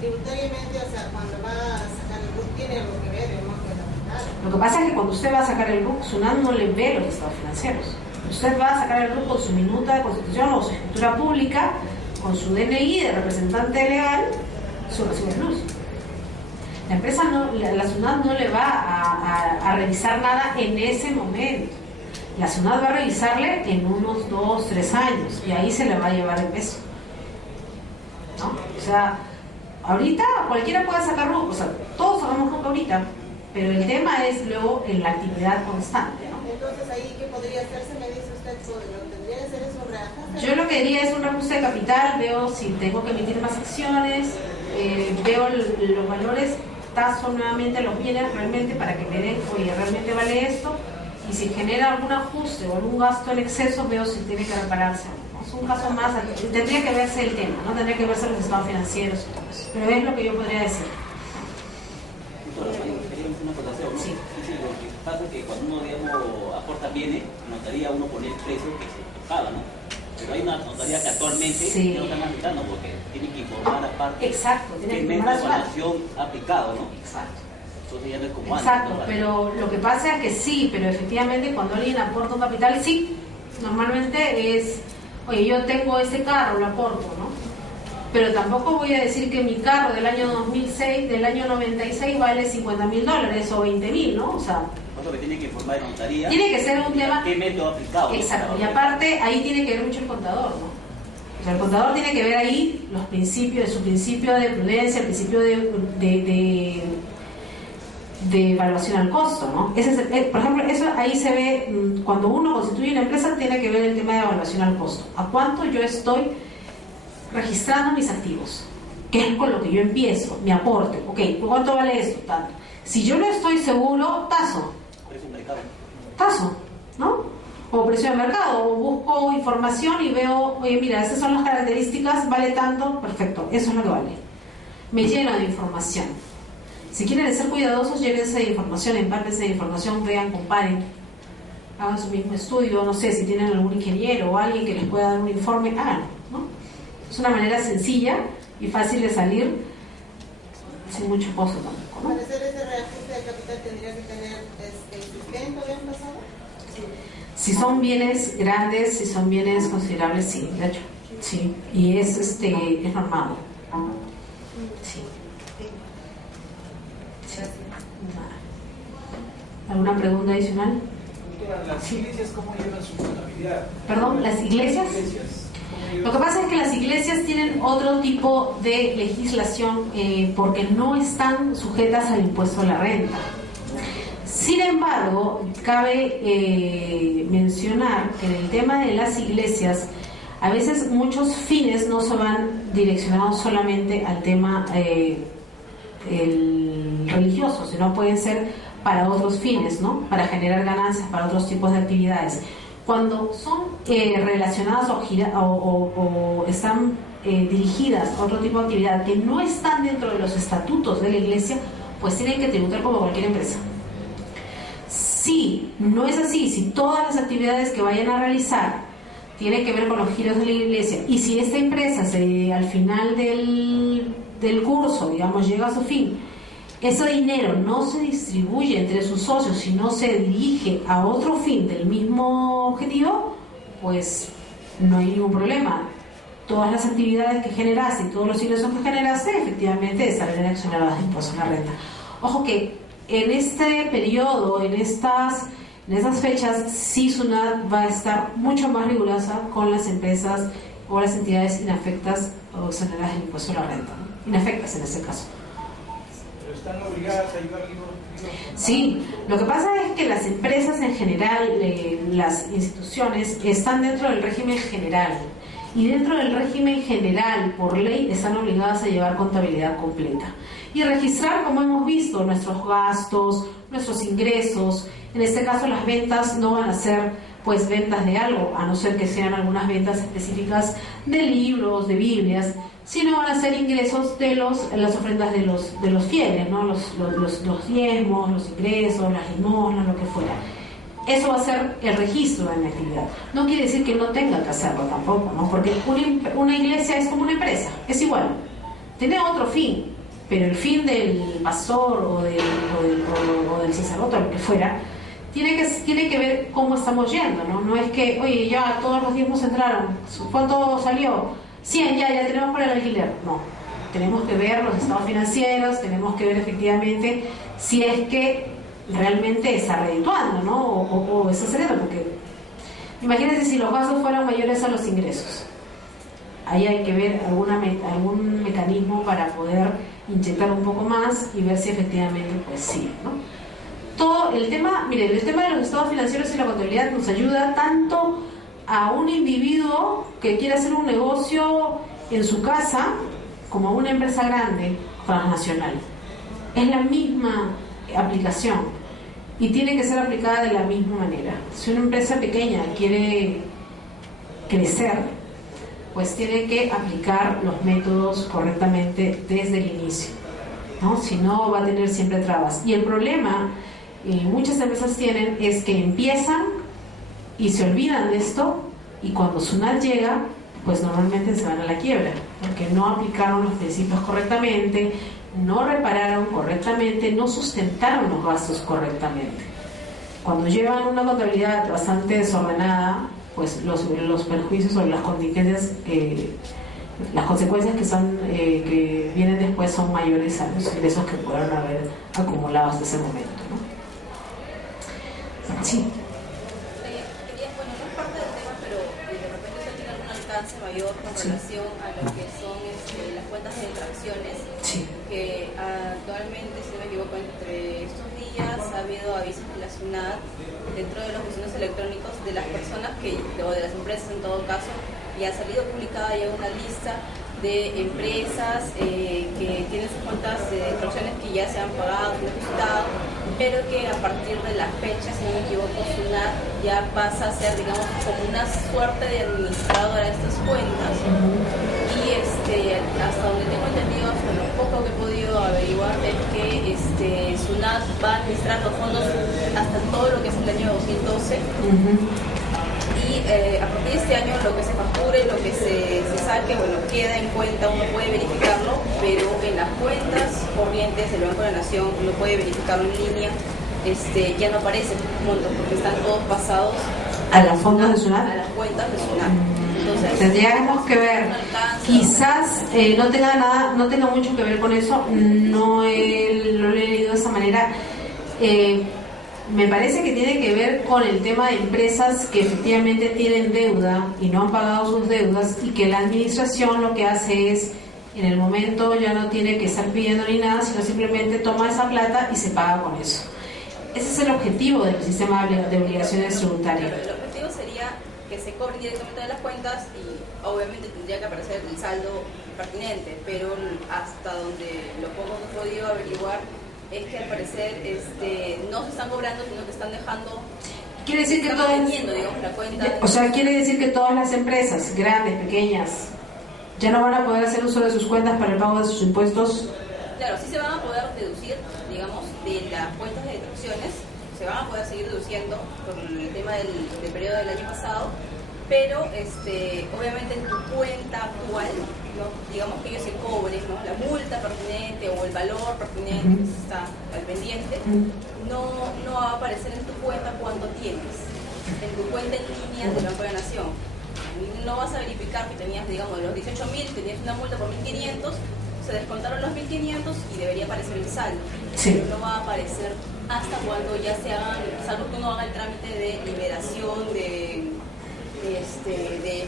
tributariamente, o sea, cuando va a sacar el RUC, tiene algo que ver el monto de capital. Lo que pasa es que cuando usted va a sacar el RUC, SUNAT no le ve los estados financieros. Usted va a sacar el RUC con su minuta de constitución o su escritura pública, con su DNI de representante legal, su recibo de luz. La empresa la SUNAT no le va a revisar nada en ese momento. La SUNAT va a revisarle en unos 2, 3 años y ahí se le va a llevar el peso, ¿no? O sea, ahorita cualquiera puede sacar RUC, o sea, todos sacamos RUC ahorita, pero el tema es luego en la actividad constante, ¿no? Entonces, ahí, ¿qué podría hacerse? Me dice usted, ¿lo tendría que hacer es un reajuste? Yo lo que diría es un reajuste de capital, veo si tengo que emitir más acciones, veo los valores, taso nuevamente los bienes realmente para que me den, oye, realmente vale esto, y si genera algún ajuste o algún gasto en exceso, veo si tiene que repararse. Es un caso más, tendría que verse el tema, ¿no? Tendría que verse los estados financieros y todo eso. Pero es lo que yo podría decir. Sí. Lo que pasa es que cuando uno, digamos, aporta bienes, notaría uno poner el precio que se paga, ¿no? Pero hay una notaría que actualmente no están aplicando porque tiene que informar aparte. Exacto, tiene que informar evaluación aplicado, ¿no? Exacto. Entonces ya no es como exacto, antes, ¿no? pero lo que pasa es que sí, pero efectivamente cuando alguien aporta un capital, sí, normalmente es, oye, yo tengo ese carro, lo aporto, ¿no? Pero tampoco voy a decir que mi carro del año 2006, del año 96 vale $50,000 o 20,000, ¿no? O sea, lo que tiene que informar la notaría. Tiene que ser un tema. ¿Qué método aplicado? Exacto, y aparte ahí tiene que ver mucho el contador, ¿no? O sea, el contador tiene que ver ahí los principios, su principio de prudencia, el principio de evaluación al costo, ¿no? Ese es por ejemplo, eso ahí se ve, cuando uno constituye una empresa, tiene que ver el tema de evaluación al costo. ¿A cuánto yo estoy registrando mis activos? ¿Qué es con lo que yo empiezo? Mi aporte. Ok, ¿cuánto vale esto? Tanto. Si yo no estoy seguro, taso. Precio de mercado. Taso, ¿no? O precio de mercado, o busco información y veo, oye, mira, esas son las características, vale tanto, perfecto, eso es lo que vale. Me lleno de información. Si quieren ser cuidadosos, llénense de información, empárpense de información, vean, comparen, hagan su mismo estudio, no sé, si tienen algún ingeniero o alguien que les pueda dar un informe, háganlo, ¿no? Es una manera sencilla y fácil de salir sin mucho costo tampoco, ¿no? Para hacer ese reajuste de capital tendría que tener sustento bien pasado. Si son bienes grandes, si son bienes considerables, sí, de hecho, sí, y es normado. Sí. ¿Alguna pregunta adicional? Doctora, ¿las iglesias cómo llevan su contabilidad? ¿Perdón? ¿Las iglesias? Lo que pasa es que las iglesias tienen otro tipo de legislación porque no están sujetas al impuesto a la renta. Sin embargo, cabe mencionar que en el tema de las iglesias, a veces muchos fines no se van direccionados solamente al tema el religioso, sino pueden ser para otros fines, ¿no? Para generar ganancias, para otros tipos de actividades. Cuando son relacionadas o están dirigidas a otro tipo de actividad que no están dentro de los estatutos de la iglesia, pues tienen que tributar como cualquier empresa. Si no es así, si todas las actividades que vayan a realizar tienen que ver con los giros de la iglesia, y si esta empresa al final del curso, digamos, llega a su fin, ese dinero no se distribuye entre sus socios, sino se dirige a otro fin del mismo objetivo, pues no hay ningún problema. Todas las actividades que generaste y todos los ingresos que generaste efectivamente estarán exonerados de impuesto a la renta. Ojo que en este periodo, en estas fechas, sí SUNAT va a estar mucho más rigurosa con las empresas o las entidades inafectas o exoneradas del impuesto a la renta, ¿no? Inafectas en este caso. Pero están obligadas a ayudar. Sí, lo que pasa es que las empresas en general, las instituciones, están dentro del régimen general. Y dentro del régimen general, por ley, están obligadas a llevar contabilidad completa. Y registrar, como hemos visto, nuestros gastos, nuestros ingresos. En este caso, las ventas no van a ser pues ventas de algo, a no ser que sean algunas ventas específicas de libros, de Biblias, sino van a ser ingresos de las ofrendas de los fieles, ¿no? Los diezmos, los ingresos, las limosnas, lo que fuera. Eso va a ser el registro de mi actividad. No quiere decir que no tenga que hacerlo tampoco, ¿no? Porque una iglesia es como una empresa, es igual. Tiene otro fin, pero el fin del pastor o del sacerdote o lo que fuera, tiene que ver cómo estamos yendo, ¿no? No es que, oye, ya todos los diezmos entraron, ¿cuánto salió? 100, ya tenemos para el alquiler. No, tenemos que ver los estados financieros, tenemos que ver efectivamente si es que realmente está redituando, ¿no? O está saliendo, porque imagínense si los gastos fueran mayores a los ingresos. Ahí hay que ver algún mecanismo para poder inyectar un poco más y ver si efectivamente pues sí, ¿no? Todo el tema, miren, el tema de los estados financieros y la contabilidad nos ayuda tanto a un individuo que quiere hacer un negocio en su casa como a una empresa grande transnacional. Es la misma aplicación y tiene que ser aplicada de la misma manera. Si una empresa pequeña quiere crecer, pues tiene que aplicar los métodos correctamente desde el inicio, ¿no? Si no, va a tener siempre trabas. Y el problema muchas empresas tienen es que empiezan y se olvidan de esto, y cuando SUNAT llega, pues normalmente se van a la quiebra, porque no aplicaron los principios correctamente, no repararon correctamente, no sustentaron los gastos correctamente. Cuando llevan una contabilidad bastante desordenada, pues los perjuicios o las contingencias, las consecuencias que vienen después son mayores a los ingresos que pudieron haber acumulado hasta ese momento, ¿no? Sí. Bueno, no es parte del tema, pero de repente eso tiene algún alcance mayor con relación a lo que son las cuentas de detracciones, que actualmente, si no me equivoco, entre estos días ha habido avisos de la SUNAT dentro de los buzones electrónicos de las personas o de las empresas en todo caso, y ha salido publicada ya una lista de empresas que tienen sus cuentas de detracciones que ya se han pagado, se han depositado, pero que a partir de la fecha, si no me equivoco, SUNAT ya pasa a ser, digamos, como una suerte de administradora de estas cuentas. Y hasta donde tengo entendido, hasta lo poco que he podido averiguar, es que SUNAT va a administrar los fondos hasta todo lo que es el año 2012. Y a partir de este año lo que se facture, lo que se saque, bueno, queda en cuenta, uno puede verificarlo, pero en las cuentas corrientes del Banco de la Nación uno puede verificarlo en línea, ya no aparece montos porque están todos pasados a las fondos de SUNAT, a las cuentas de SUNAT. Entonces, tendríamos que ver, quizás no tenga mucho que ver con eso, no lo he leído de esa manera. Me parece que tiene que ver con el tema de empresas que efectivamente tienen deuda y no han pagado sus deudas, y que la administración lo que hace es, en el momento ya no tiene que estar pidiendo ni nada, sino simplemente toma esa plata y se paga con eso. Ese es el objetivo del sistema de obligaciones tributarias. El objetivo sería que se cobre directamente de las cuentas y obviamente tendría que aparecer el saldo pertinente, pero hasta donde lo poco que he podido averiguar es que al parecer no se están cobrando, sino que están dejando, quiere decir que digamos, la cuenta. O sea, quiere decir que todas las empresas, grandes, pequeñas, ya no van a poder hacer uso de sus cuentas para el pago de sus impuestos. Claro, sí se van a poder deducir, digamos, de las cuentas de deducciones, se van a poder seguir deduciendo por el tema del periodo del año pasado, pero obviamente en tu cuenta actual, ¿no? Digamos que ellos se cobren, ¿no? La multa pertinente o el valor pertinente que está al pendiente, no va a aparecer en tu cuenta cuánto tienes, en tu cuenta en línea del Banco de la Nación. No vas a verificar que tenías, digamos, de los 18.000, tenías una multa por 1.500, se descontaron los 1.500 y debería aparecer el saldo. Sí. Pero no va a aparecer hasta cuando ya se hagan, salvo que uno haga el trámite de liberación de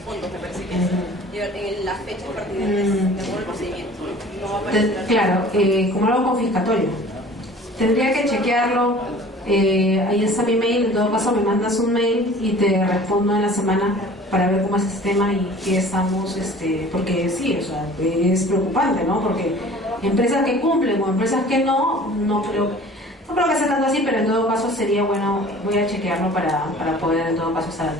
fondos, me parece que es, en las fechas pertinentes de acuerdo al procedimiento. No va a aparecer. Claro, como algo confiscatorio. Tendría que chequearlo. Ahí está mi mail. En todo caso, me mandas un mail y te respondo en la semana para ver cómo es este tema y qué estamos, porque sí, o sea, es preocupante, ¿no? Porque empresas que cumplen o empresas que no creo que sea tanto así, pero en todo caso sería bueno, voy a chequearlo para poder en todo caso estar.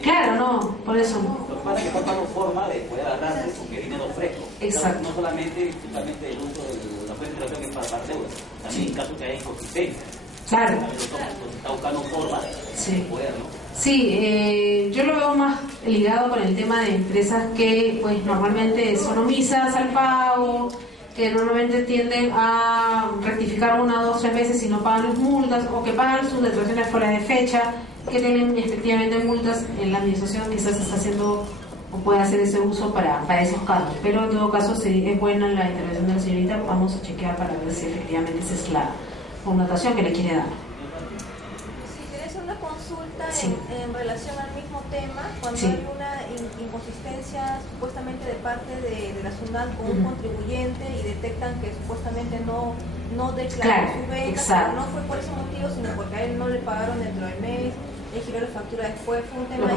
Claro, no, por eso. Lo que pasa es que falta forma de poder agarrarse porque es dinero fresco. Exacto. No solamente el uso de la fuente de relación que es para deuda, también en caso que haya inconsistencia. Claro. Se está buscando forma de poder, ¿no? Sí, yo lo veo más ligado con el tema de empresas que pues normalmente son omisas al pago, que normalmente tienden a rectificar 1, 2, 3 veces y no pagan las multas, o que pagan sus declaraciones fuera de fecha, que tienen efectivamente multas. En la administración quizás está haciendo o puede hacer ese uso para esos casos, pero en todo caso es buena la intervención de la señorita. Vamos a chequear para ver si efectivamente esa es la connotación que le quiere dar. Consulta sí. en relación al mismo tema, cuando sí. hay una inconsistencia supuestamente de parte de la SUNAT con un contribuyente y detectan que supuestamente no declaró su venta, pero no fue por ese motivo, sino porque a él no le pagaron dentro del mes, él giró la factura después, fue un tema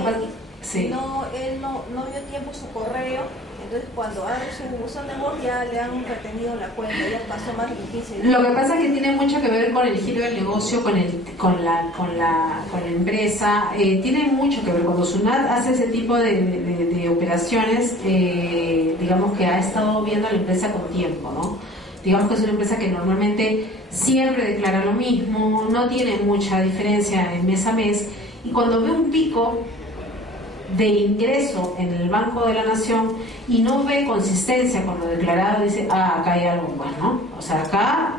sí. él no vio tiempo su correo. Entonces, cuando abre su buzón de voz, ya le han retenido la cuenta, ya pasó más de 15 días. Lo que pasa es que tiene mucho que ver con el giro del negocio, con la empresa. Tiene mucho que ver. Cuando SUNAT hace ese tipo de operaciones, digamos que ha estado viendo a la empresa con tiempo, ¿no? Digamos que es una empresa que normalmente siempre declara lo mismo, no tiene mucha diferencia en mes a mes, y cuando ve un pico de ingreso en el Banco de la Nación y no ve consistencia con lo declarado, dice, acá hay algo bueno, o sea, acá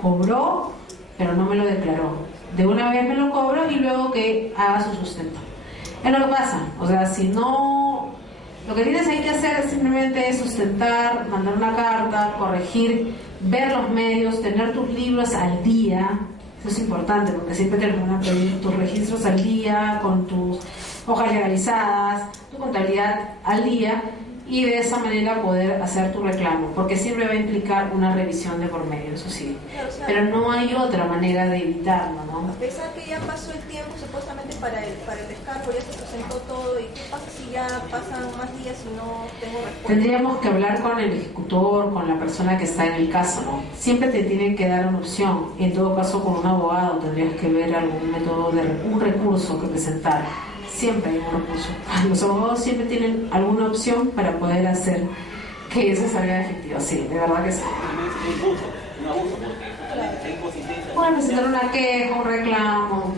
cobró pero no me lo declaró, de una vez me lo cobro y luego que haga su sustento. Es lo que pasa, o sea, si no, lo que tienes ahí que hacer simplemente es sustentar, mandar una carta, corregir, ver los medios, tener tus libros al día. Eso es importante porque siempre te van a pedir tus registros al día, con tus hojas legalizadas, tu contabilidad al día, y de esa manera poder hacer tu reclamo, porque siempre va a implicar una revisión de por medio, eso sí. Claro, o sea, pero no hay otra manera de evitarlo, ¿no? A pesar que ya pasó el tiempo supuestamente para el descargo, ya se presentó todo, ¿y qué pasa si ya pasan más días y no tengo respuesta? Tendríamos que hablar con el ejecutor, con la persona que está en el caso, ¿no? Siempre te tienen que dar una opción. En todo caso, con un abogado tendrías que ver algún método un recurso que presentar. Siempre hay un recurso. Los abogados siempre tienen alguna opción para poder hacer que eso salga efectivo. Sí, de verdad que sí. Un abuso, porque hay inconsistencia. Pueden presentar una queja, un reclamo,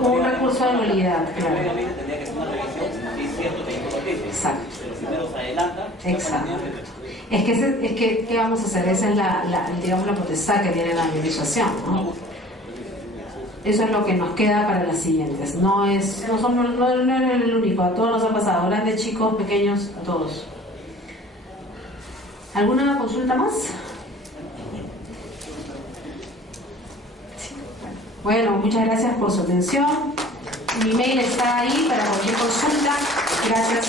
un recurso de nulidad, claro. Obviamente tendría que ser una revisión, si es cierto que hay incompetencia. Exacto. Pero primero se adelanta. Exacto. Es que, ¿qué vamos a hacer? Esa es digamos, la potestad que tiene la administración, ¿no? Eso es lo que nos queda para las siguientes. No es el único, a todos nos ha pasado, grandes, chicos, pequeños, a todos. ¿Alguna consulta más? Bueno, muchas gracias por su atención. Mi mail está ahí para cualquier consulta. Gracias.